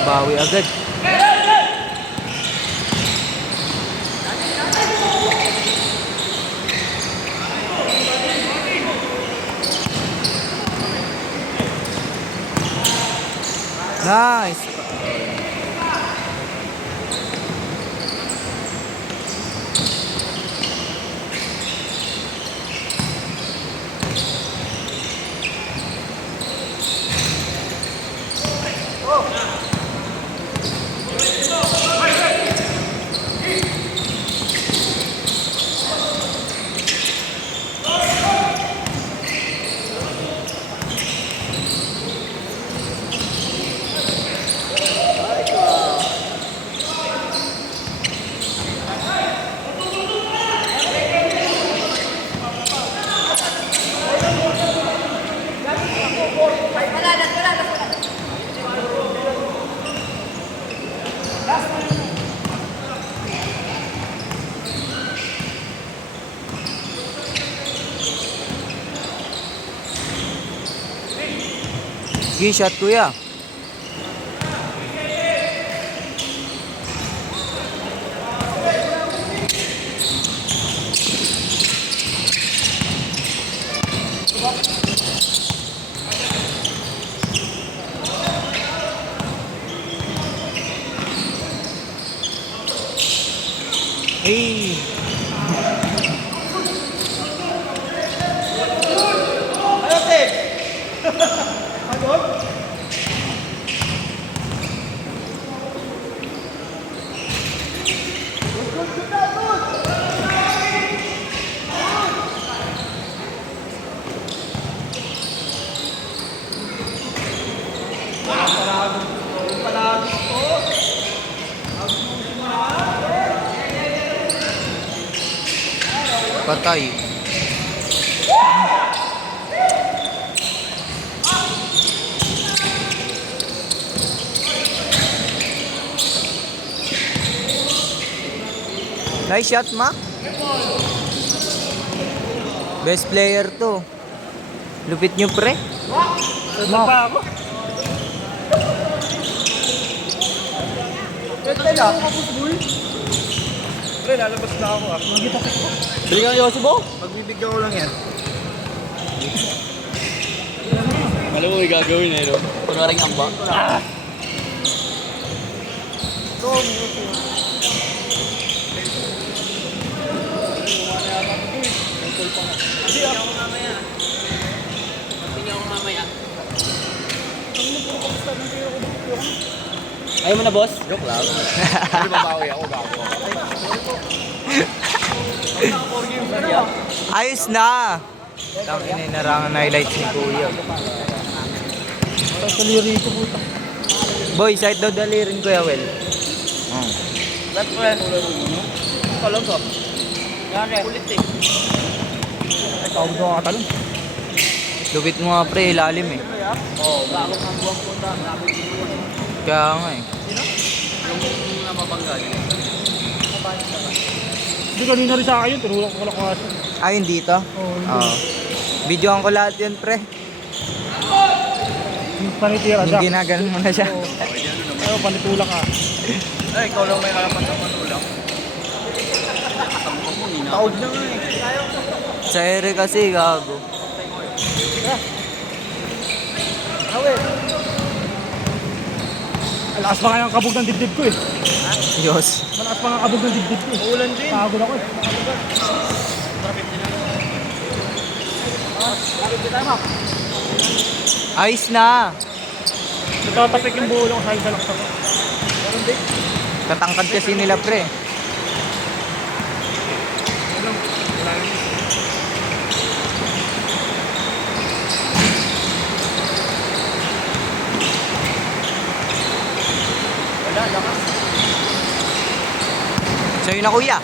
Bawi agad. Nice. Sige, shot kuya. Hey. Patay. Nice shot, Ma. Best player to. Lupit nyo, pre. Sunod pa ako. Pwede na. Pre, lalabas na ako ah. Bigyan yung Yosibo? Pagbibigyan ko lang yan. Alam mo may gagawin eh, no? Kunwaring amba. Ayaw mo na, boss? Joke lang. Hindi babawi ako, bago. Ayos na. Tangina, inarangan na highlights ni Kuya. Saliri ko puta. Boy, side daw dalirin Kuya Well. Left friend. Talaga. Yan eh. Kulit eh. Ay, tawag doon ka talong. Lupit mo nga pre, ilalim eh. Oo, bago ang buwang punta. Sabi dito eh. Kaya nga eh. Yung napapanggal. Hindi kanina rin sa akin yun. Tinulak ko lang ko kasi. Ayun dito? Oo. Oo. Videoan ko lahat yun pre. Yung panitira Yung siya. ginaganon mo na siya. Pero panitulak ka. Ay, ikaw lang may kalapan sa manulang. Taog na nga eh. Sa ere kasi, gago. Malakas pa nga yung kabog ng dibdib ko eh. Diyos. Malakas pa nga kabog ng dibdib ko eh. Ulan din. Pagod ako eh. Ayos na. Natatapik yung bulo ko sa isa lang sa ko. Katangkad kasi nila pre. Wala, lakas. Sa'yo na kuya.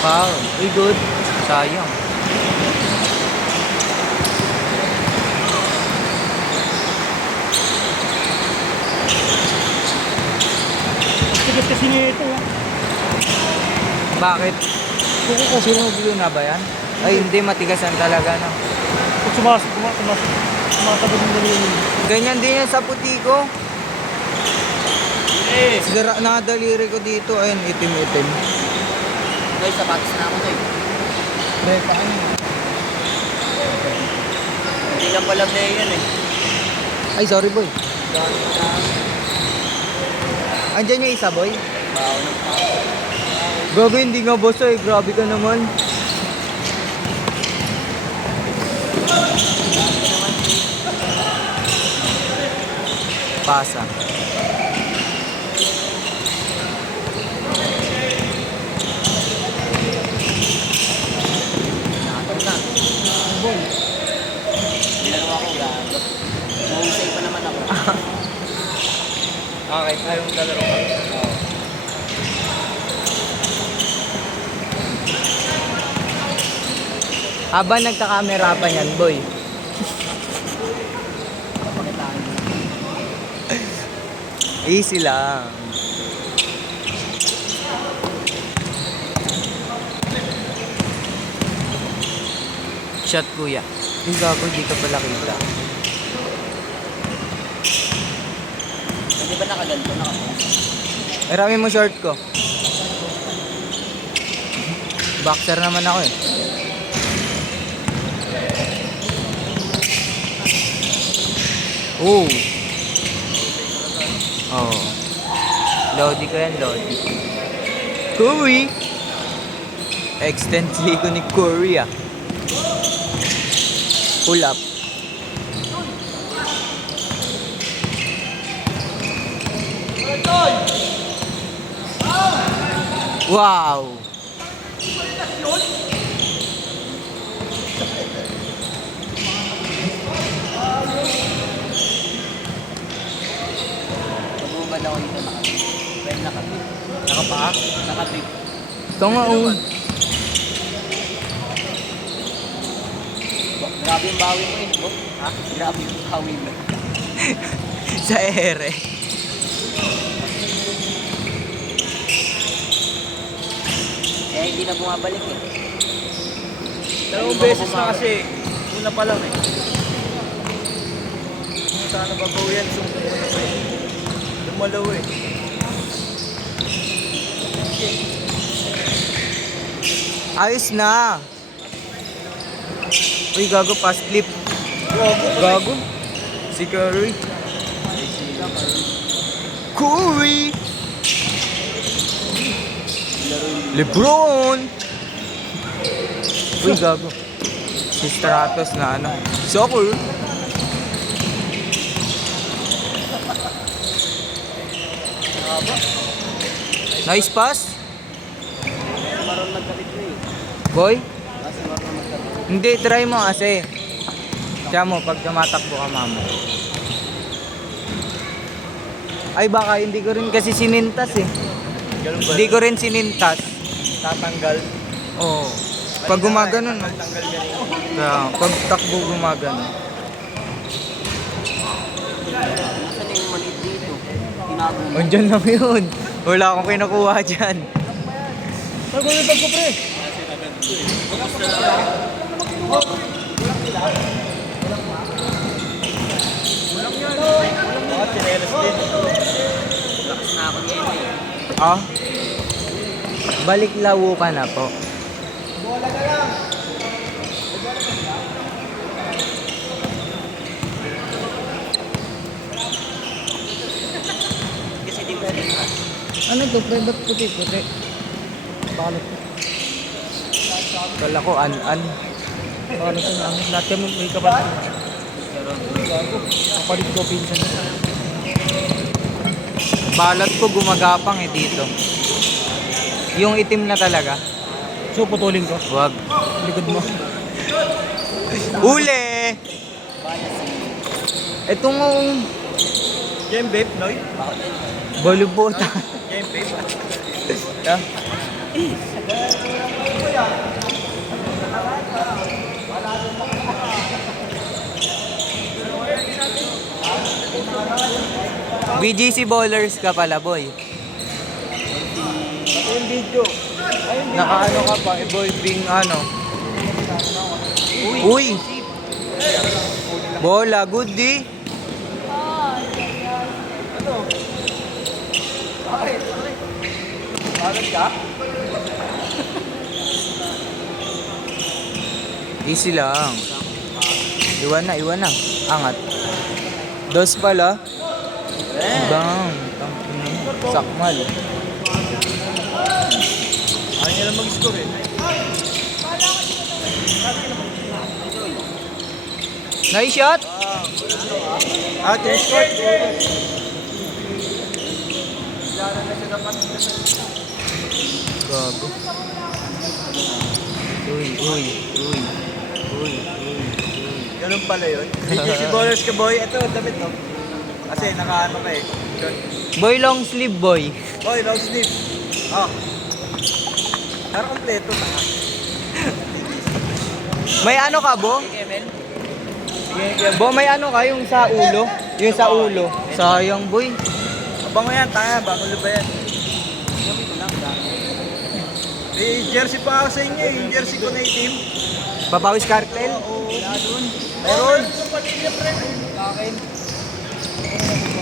Wow, very good. Sayang. Tigas kasi nito ah. Bakit? Kuko ko. Sinuglo na ba yan? Ay hindi, matigasan talaga no. Pag sumasabog yung daliri. Ganyan din yan sa puti ko. Eh! Sira na daliri ko dito. Ayun, itim-itim. Guys, sapatos na ako tayo. Pre, paano? Hindi lang pala play yan eh. Ay, sorry boy. Andyan yung isa boy. Bawa ng pao. Gago, hindi nga boss eh. Grabe ka naman. Pasa. Nakatog na. Boy. Ginagawa ko gago. Mahusay pa naman ako. Okay, tayong lalaro ka. Habang nagka-camera pa yan, boy. Easy lang. Shot kuya. Yung gago, di ka pala kita. Hindi ba nakaganto? Marami mo short ko. Boxer naman ako eh. Oh. Oh. Lodi ko yan, Lodi. Curry! Extend ko ni Curry ah. Pull up. Wow! Pag-ubad ako dito nakabit. Well, nakabit. Nakapaa? Nakabit. Ito nga oh. Grabe yung bawi mo eh, bo. Ha? Grabe yung bawi mo. Sa ere. Kaya hindi na bumabalik eh. Dalawang beses na kasi. Una pa lang eh. Sana babaw yan. Sumuna pa eh. Lumalaw eh. Ayos na. Uy, gago, pass flip. Gago. Si Curry. Curry! Lebron! Uy, gago. Si Stratos na ano. Soccer. Nice pass. Maroon magkabit mo eh. Boy? Kasi maroon magkabit. Hindi, try mo kasi. Tiyan mo, pag tumatakbo ka, mamo. Ay, baka hindi ko rin kasi sinintas eh. Ganun ba? Hindi ko rin sinintas. Tatanggal. Oo. Pag gumaganon, no? Tanggal ka rin. Kaya, pag takbo gumaganon. Nasaan yung maliit dito? Tinago mo. Andyan lang yun. Wala akong kinukuha dyan. Tago yung bag ko, pre. Baka chinelas din. Lakas na ako niyan eh. Ah? Balik lawo ka na po. Kasi di mo sila. Ano to, pre? Ba't puti-puti? Balot ko. Kala ko, an-an. Balot ko namin. Lahat kami may kapatid. Kapalit ko, pinsan. Balot ko gumagapang eh dito. Yung itim na talaga. So, putulin ko. Wag. Likod mo. Uli! Ito nga, Game babe, Noy. balubota. Game babe. Yeah. BGC bowlers ka pala, boy. Yung video. Nakaano ka pa, boy, being ano. Uy! Bola, good di. Balot ka? Easy lang. Iwan na. Angat. Dos pala. Bang. Sakmal. Ayaw niya lang mag-score eh. Nice shot. Score. Gago. Uy. Ganun pala yun. BGC ballers ka boy. Ito, damit no. Kasi nakaano ka eh. Short. Boy long sleeve, boy. Boy, long sleeve. Oh. Parang kompleto na. May ano ka, Bo? Bo, may ano ka yung sa ulo? Yung sa ulo. Sayang, boy. Abango yan, tanga. Bagong luba yan. May jersey pa ako sa inyo eh. Yung jersey ko na itim. Papawis cartel? Meron!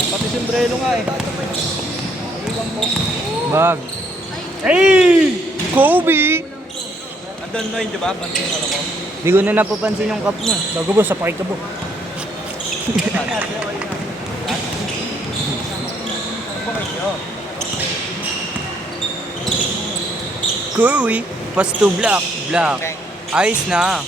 Pati sombrero nga eh. Bag. Hey! Kobe! Andun no yun, di ba? Pansin mo ko. Di ko na napapansin yung cup mo. Bago boss, sa pakit ka po. Curry, pass to black. Black. Ayos na.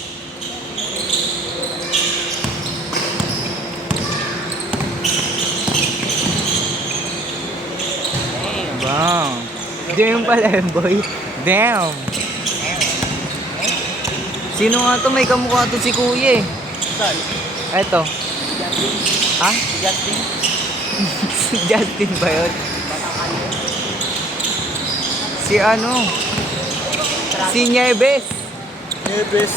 Bang. Damn pala yun, boy. Damn. Sino nga to? May kamukha to si Kuya eh. Eto. Ha? Justin. Si Justin ba yun? Si ano? Si Nieves. Nebes.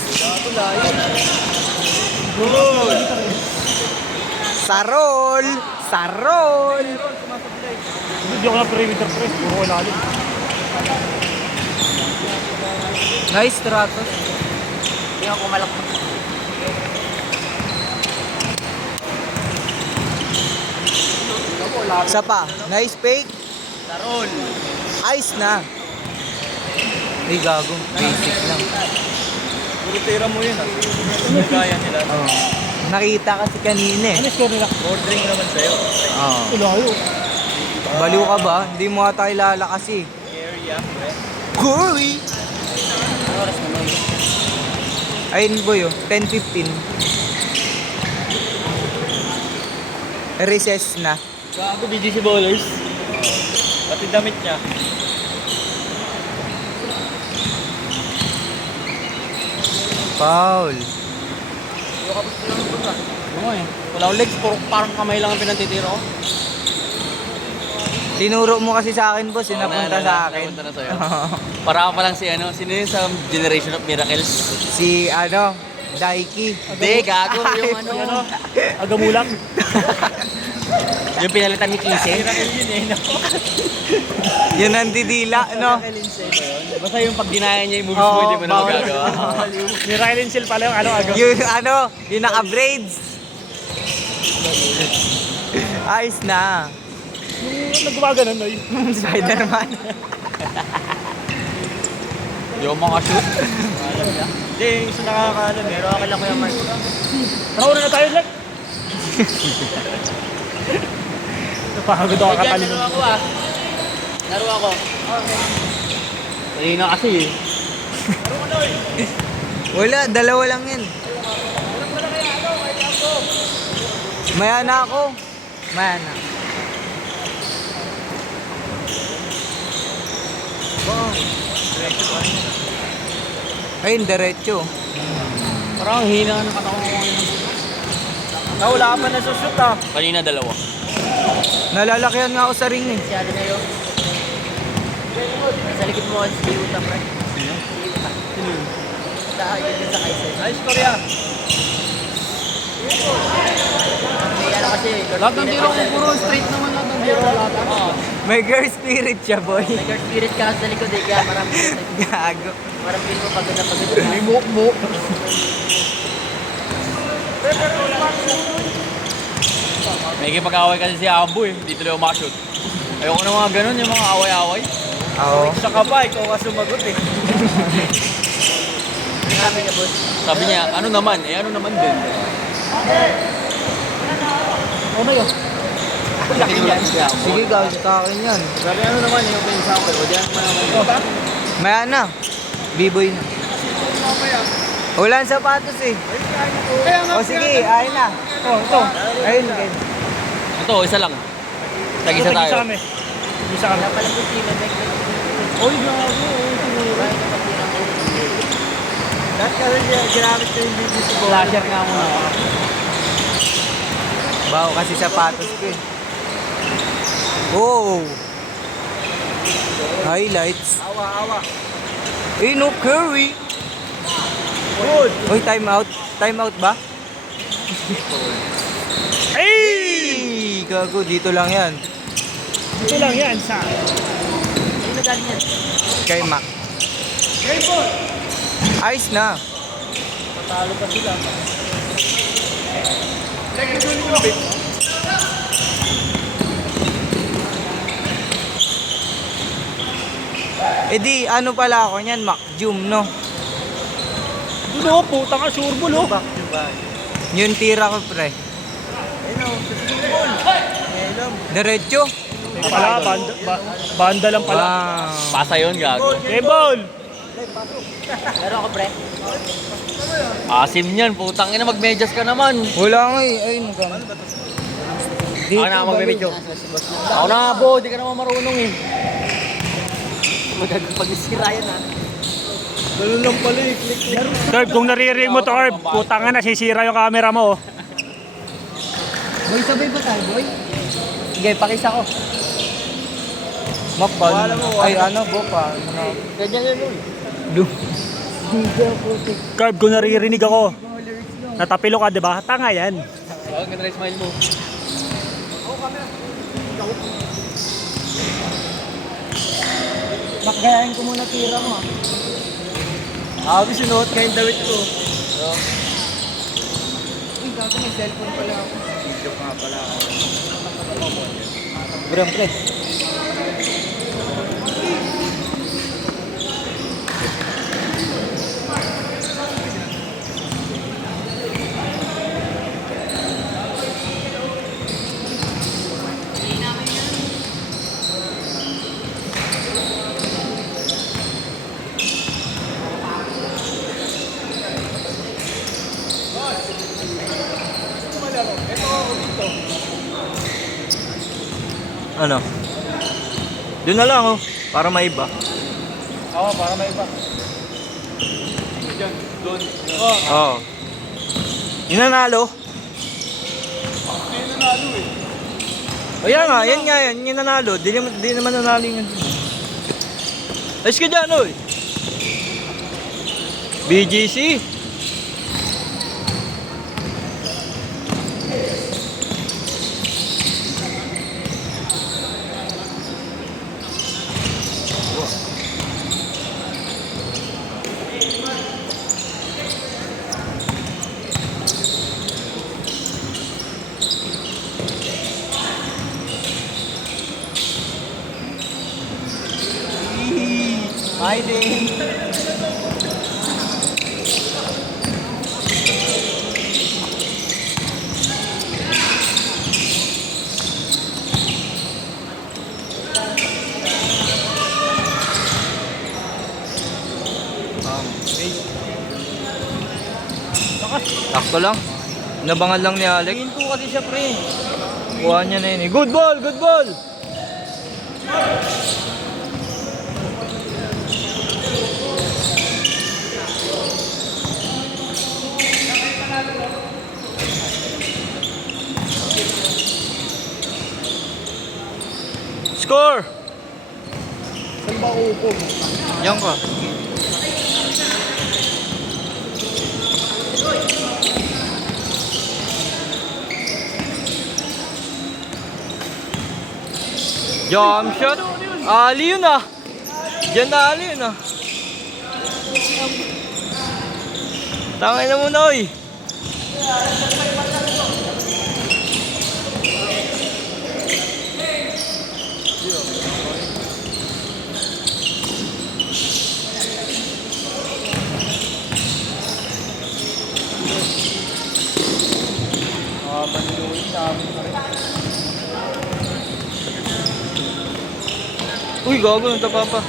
Sarol! Sarol! Hindi ako na perimeter press, puro ko lalim. Nice, Stratos. Hindi ako malakot. Isa pa. Nice fake. Tarol! Ayos na. Ay, gago. Basic lang. Puro tira mo yun ah. Kaya nila. Oh. Nakita kasi kanina eh. Ano score nila? Ordering naman sa'yo. Oh. Layo. Baliw ka ba? Hindi mo ata kilala kasi. Area, pre. Curry! Oras naman. Ayun boy oh. 10:15. Recess na. Gago, BGC Bowlers. Pati damit niya. Foul. Oo eh. Wala akong legs, puro parang kamay lang ang pinantitira ko. Tinuro mo kasi sa akin boss. Napunta sa akin. Napunta na sa'yo. Para ka pa lang si ano, sino yun sa Generation of Miracles? Si ano, Daiki. Hindi, gago yung ano. Agamulang. Yung pinalitan ni Kise. Yun ang didila, no? Basta yung pag dinaya niya yung moves Oo, mo, hindi mo na bawal. magagawa. Ni Ryan Sil pala yung ano, agaw. Yung ano, yung naka-braids. Ayos na. Nung nagumaganon, no? Spider-Man. Yung mga shoot. Hindi, yung isa nakakaano. Pero akala ko yung Mark. Tara, una na tayo, Lek. Napakagod ako katalin. Laro ako ah. Laro ako. Kanina kasi eh. Wala, dalawa lang yan. Maya na ako. Maya na. Ayun, diretso. Parang ang hina ng katawan ko ngayon. Wala ka pa nasushoot ah. Kanina dalawa. Nalalakihan nga ako sa ring eh. Masyado na yun. Sa likod mo si Utah, pre. Sino? Si Utah. Sa yun sa Kaiser. Nice, Korea. May ano kasi. Lahat ng tiro ko puro straight naman lahat ng tiro. May girl spirit siya, boy. May guard spirit ka sa likod eh. Kaya marami. Gago. Parang feel mo pagod na pagod na. May muk-muk. May kipag-away kasi si Ambo eh. Dito lang umashoot. Ayoko na mga ganun, yung mga away-away. Oo. Isa ka ba? Ikaw ka sumagot eh. Sabi niya, boss. Sabi niya, ano naman? Eh ano naman din. Oh my God. Laki yan. Sige, gawin sa akin yan. Sabi ano naman yung pinsa ko. O diyan pa naman. Maya na. B-boy na. Wala ang sapatos eh. O sige, ayun na. Oh, ito. Ayun, guys. Ito, isa lang. Tag-isa tayo. Isa kami. Isa kami. Wala palang gusto yung neck. Oy, gago. Lahat kasi ginamit ko yung BGC Bowlers. Flasher nga muna. Bago kasi sapatos ko eh. Oh! Highlights. Awa. Eh, no Curry. Good. Uy, time out. Time out ba? Hey! Gago, dito lang yan. Ito lang yan, sa. Ano na galing yan? Kay Mac. Ayos na. Talo pa sila. Eh di, ano pala ako niyan, Macjum, no? Dulo, puta ka, surbol, oh. Yung tira ko, pre. Diretso. Pala, banda lang pala. Wow. Pasa yun, gago. Kebol! Meron ako, pre. Asim yan, putang ina, magmedyas ka naman. Wala nga eh. Ay, nagkano. Ako na magbibidyo. Ako na, bo, di ka naman marunong eh. Pag-isira yan, ha. Ganun lang pala eh. Herb, kung naririnig mo to, Herb, putang na, nasisira yung camera mo. Boy, sabay ba tayo, boy? Sige, pakisa ko. Mapal. Ay, ano, bopa. Ganyan yan, uy. Herb, kung naririnig ako, natapilo ka, di ba? Tanga yan. Ang ganda na smile mo. Makgayahin ko muna tira mo, Abi, sinuot ka yung dawit ko. Uy, gago, may cellphone pala ako. Video nga pala ako. Bro, pre. Ano? Doon na lang, oh. Para maiba. Oo, para may iba. Oo. Yung nanalo. O yan nga, yan nga yan. Yung nanalo. Di naman nanalo yung... Ayos ka dyan, oy. BGC. Hi, Dave. Sakto lang. Nabangan lang ni Alex. Hinto kasi siya, pre. Kuha niya na yun eh. Good ball! Good ball! Score! Saan ba uupo? Yan ka. Jump shot. Ali yun ah. Diyan na ali yun ah. Tangay na muna oy. Uy, gago, natapa pa.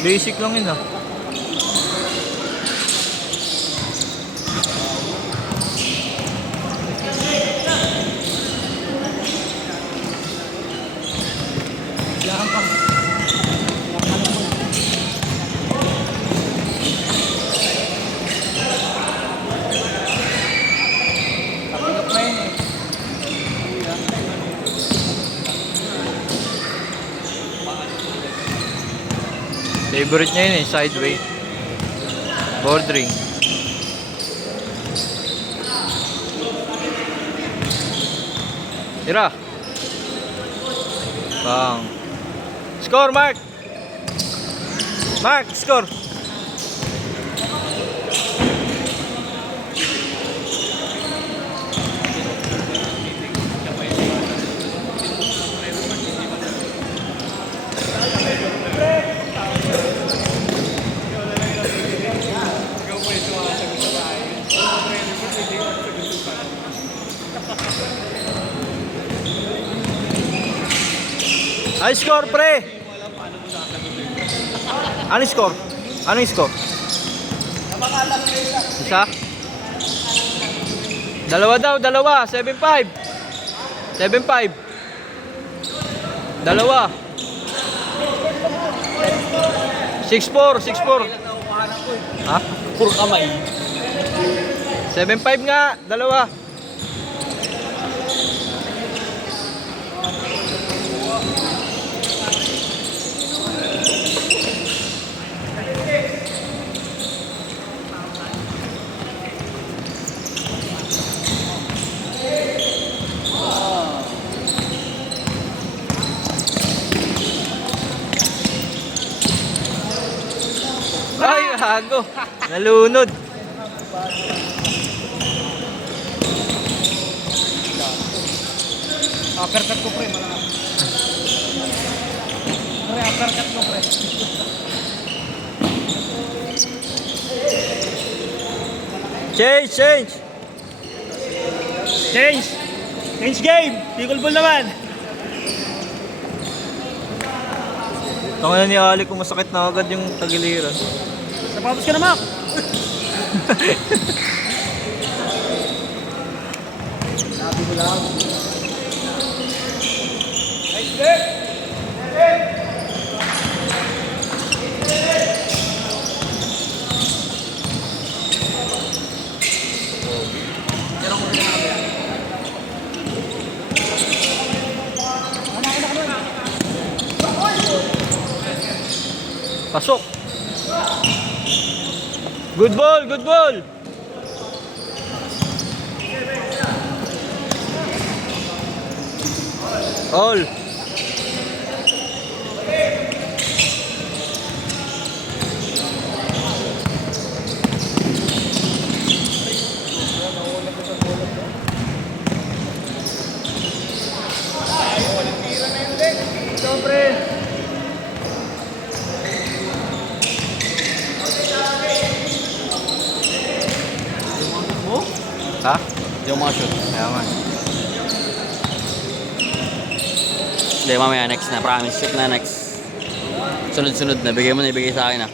Basic lang yun ah. Favorite niya yun eh, sideway. Bordering. Tira. Bang. Score, Mark! Mark, score! Ay, score, pre! Ano yung score? Ano yung score? Isa? Dalawa daw, dalawa. 7-5. 7-5. Dalawa. 6-4, 6-4. Ha? Puro kamay. 7-5 nga, dalawa. Ay, hago. Nalunod. Uppercut ko, pre. Malaki. Pre, uppercut ko, pre. Change, change. Change! Change game! Pickle ball naman! Tangina ni Ali kung masakit na agad yung tagiliran. Sapatos ka na, Mac! Pasok. Good ball, good ball. All. Ha? Yung mga shoot. Kaya man. Hindi, mamaya next na. Promise, shoot na next. Sunod-sunod na. Bigay mo na, ibigay sa akin na.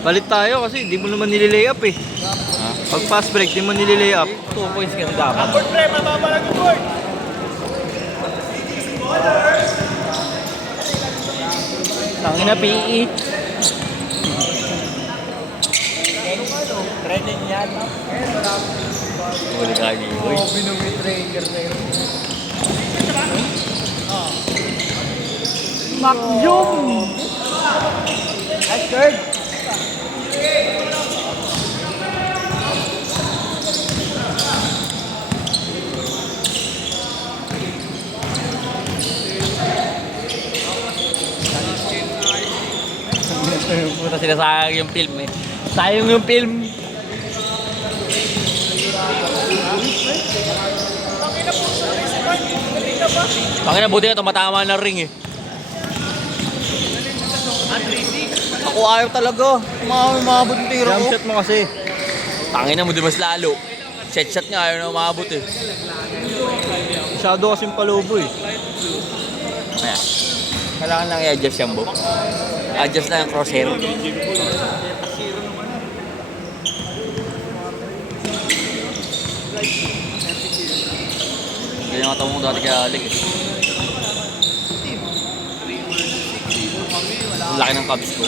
Palit tayo kasi di mo naman nililay up eh. Ha? Pag fast break, di mo nililay up. 2 points kasi dapat. Tangina PE. Huli ka ni Boy. Makyum! That's good. Puta, sinasayang yung film eh. Sayang yung film. Pangina, buti ka tumatama ng ring eh. Ako ayaw talaga. Umabot yung tiro Jump ko. shot mo kasi. Tangina mo, di mas lalo. Shot nga ayaw na umabot eh. Masyado kasing palubo eh. Ayan. Kailangan lang i-adjust yan, Bo. Adjust na yung crosshair. Ganyan ang tawag mo dati kay Alec eh. Ang laki ng Cubs ko.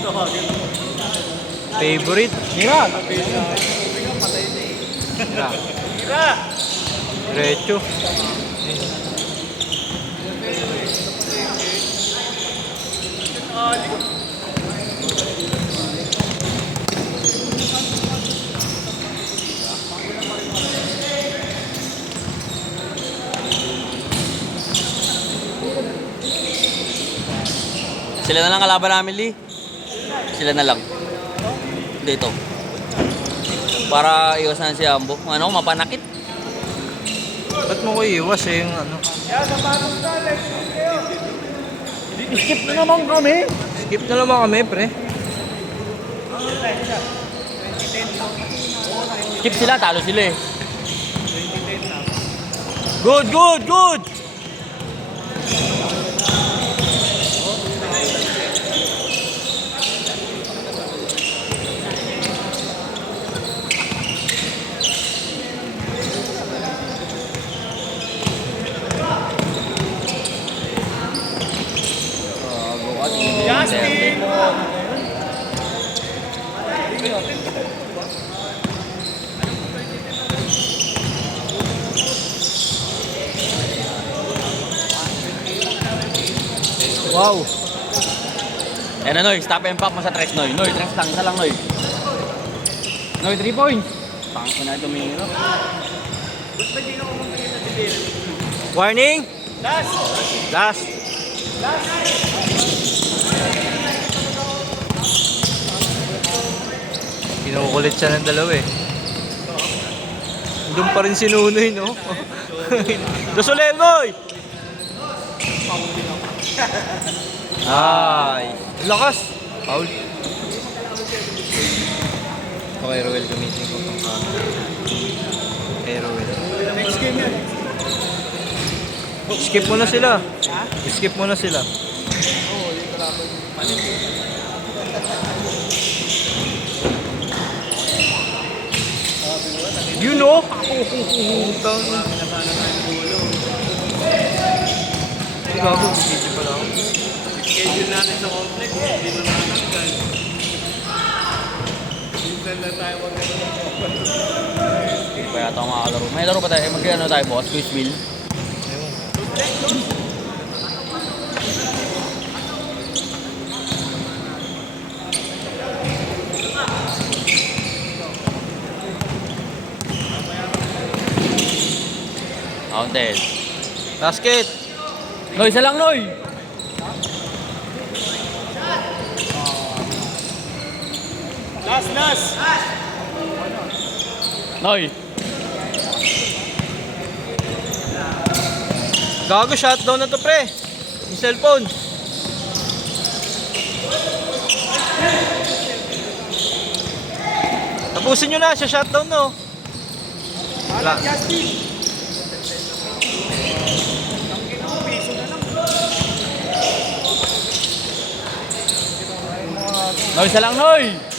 Ito, Favorite? Mira. Diretso. Sila na lang kalaban namin, Lee. Sila na lang. Dito. Para iwasan si Ambo. Ano, mapanakit. Ba't mo ko iwas eh yung ano? Skip na naman kami. Skip na naman kami, pre. Skip sila, talo sila eh. Good, good, good! Wow! Ayan na, Noy. Stop and pop mo sa tres, Noy. Noy, tres lang. Isa lang, Noy. Noy, 3 points. Tangko na ito, Miro. Warning! Last! Last! Kinukulit siya ng dalawa eh. Doon pa rin si Nunoy, no? Dosolem, Noy! Ay! Lakas! Foul. Okay, Roel, gamitin ko itong camera. Okay, Roel. Next game yan. Skip mo na sila. Skip mo na sila. You know? Utang. Gago, video pala ako. Schedule natin sa complex, hindi na nakakagay. Minsan na tayo Hindi pa yata ako makakalaro. May laro pa tayo. Mag-ano tayo, boss? Quiz wheel. Counted. Basket! Noy, isa lang, Noy! Last! Noy! Gago, shutdown na to, pre. Yung cellphone. Tapusin nyo na, siya shutdown no. Wala. Noy, isa lang, Noy!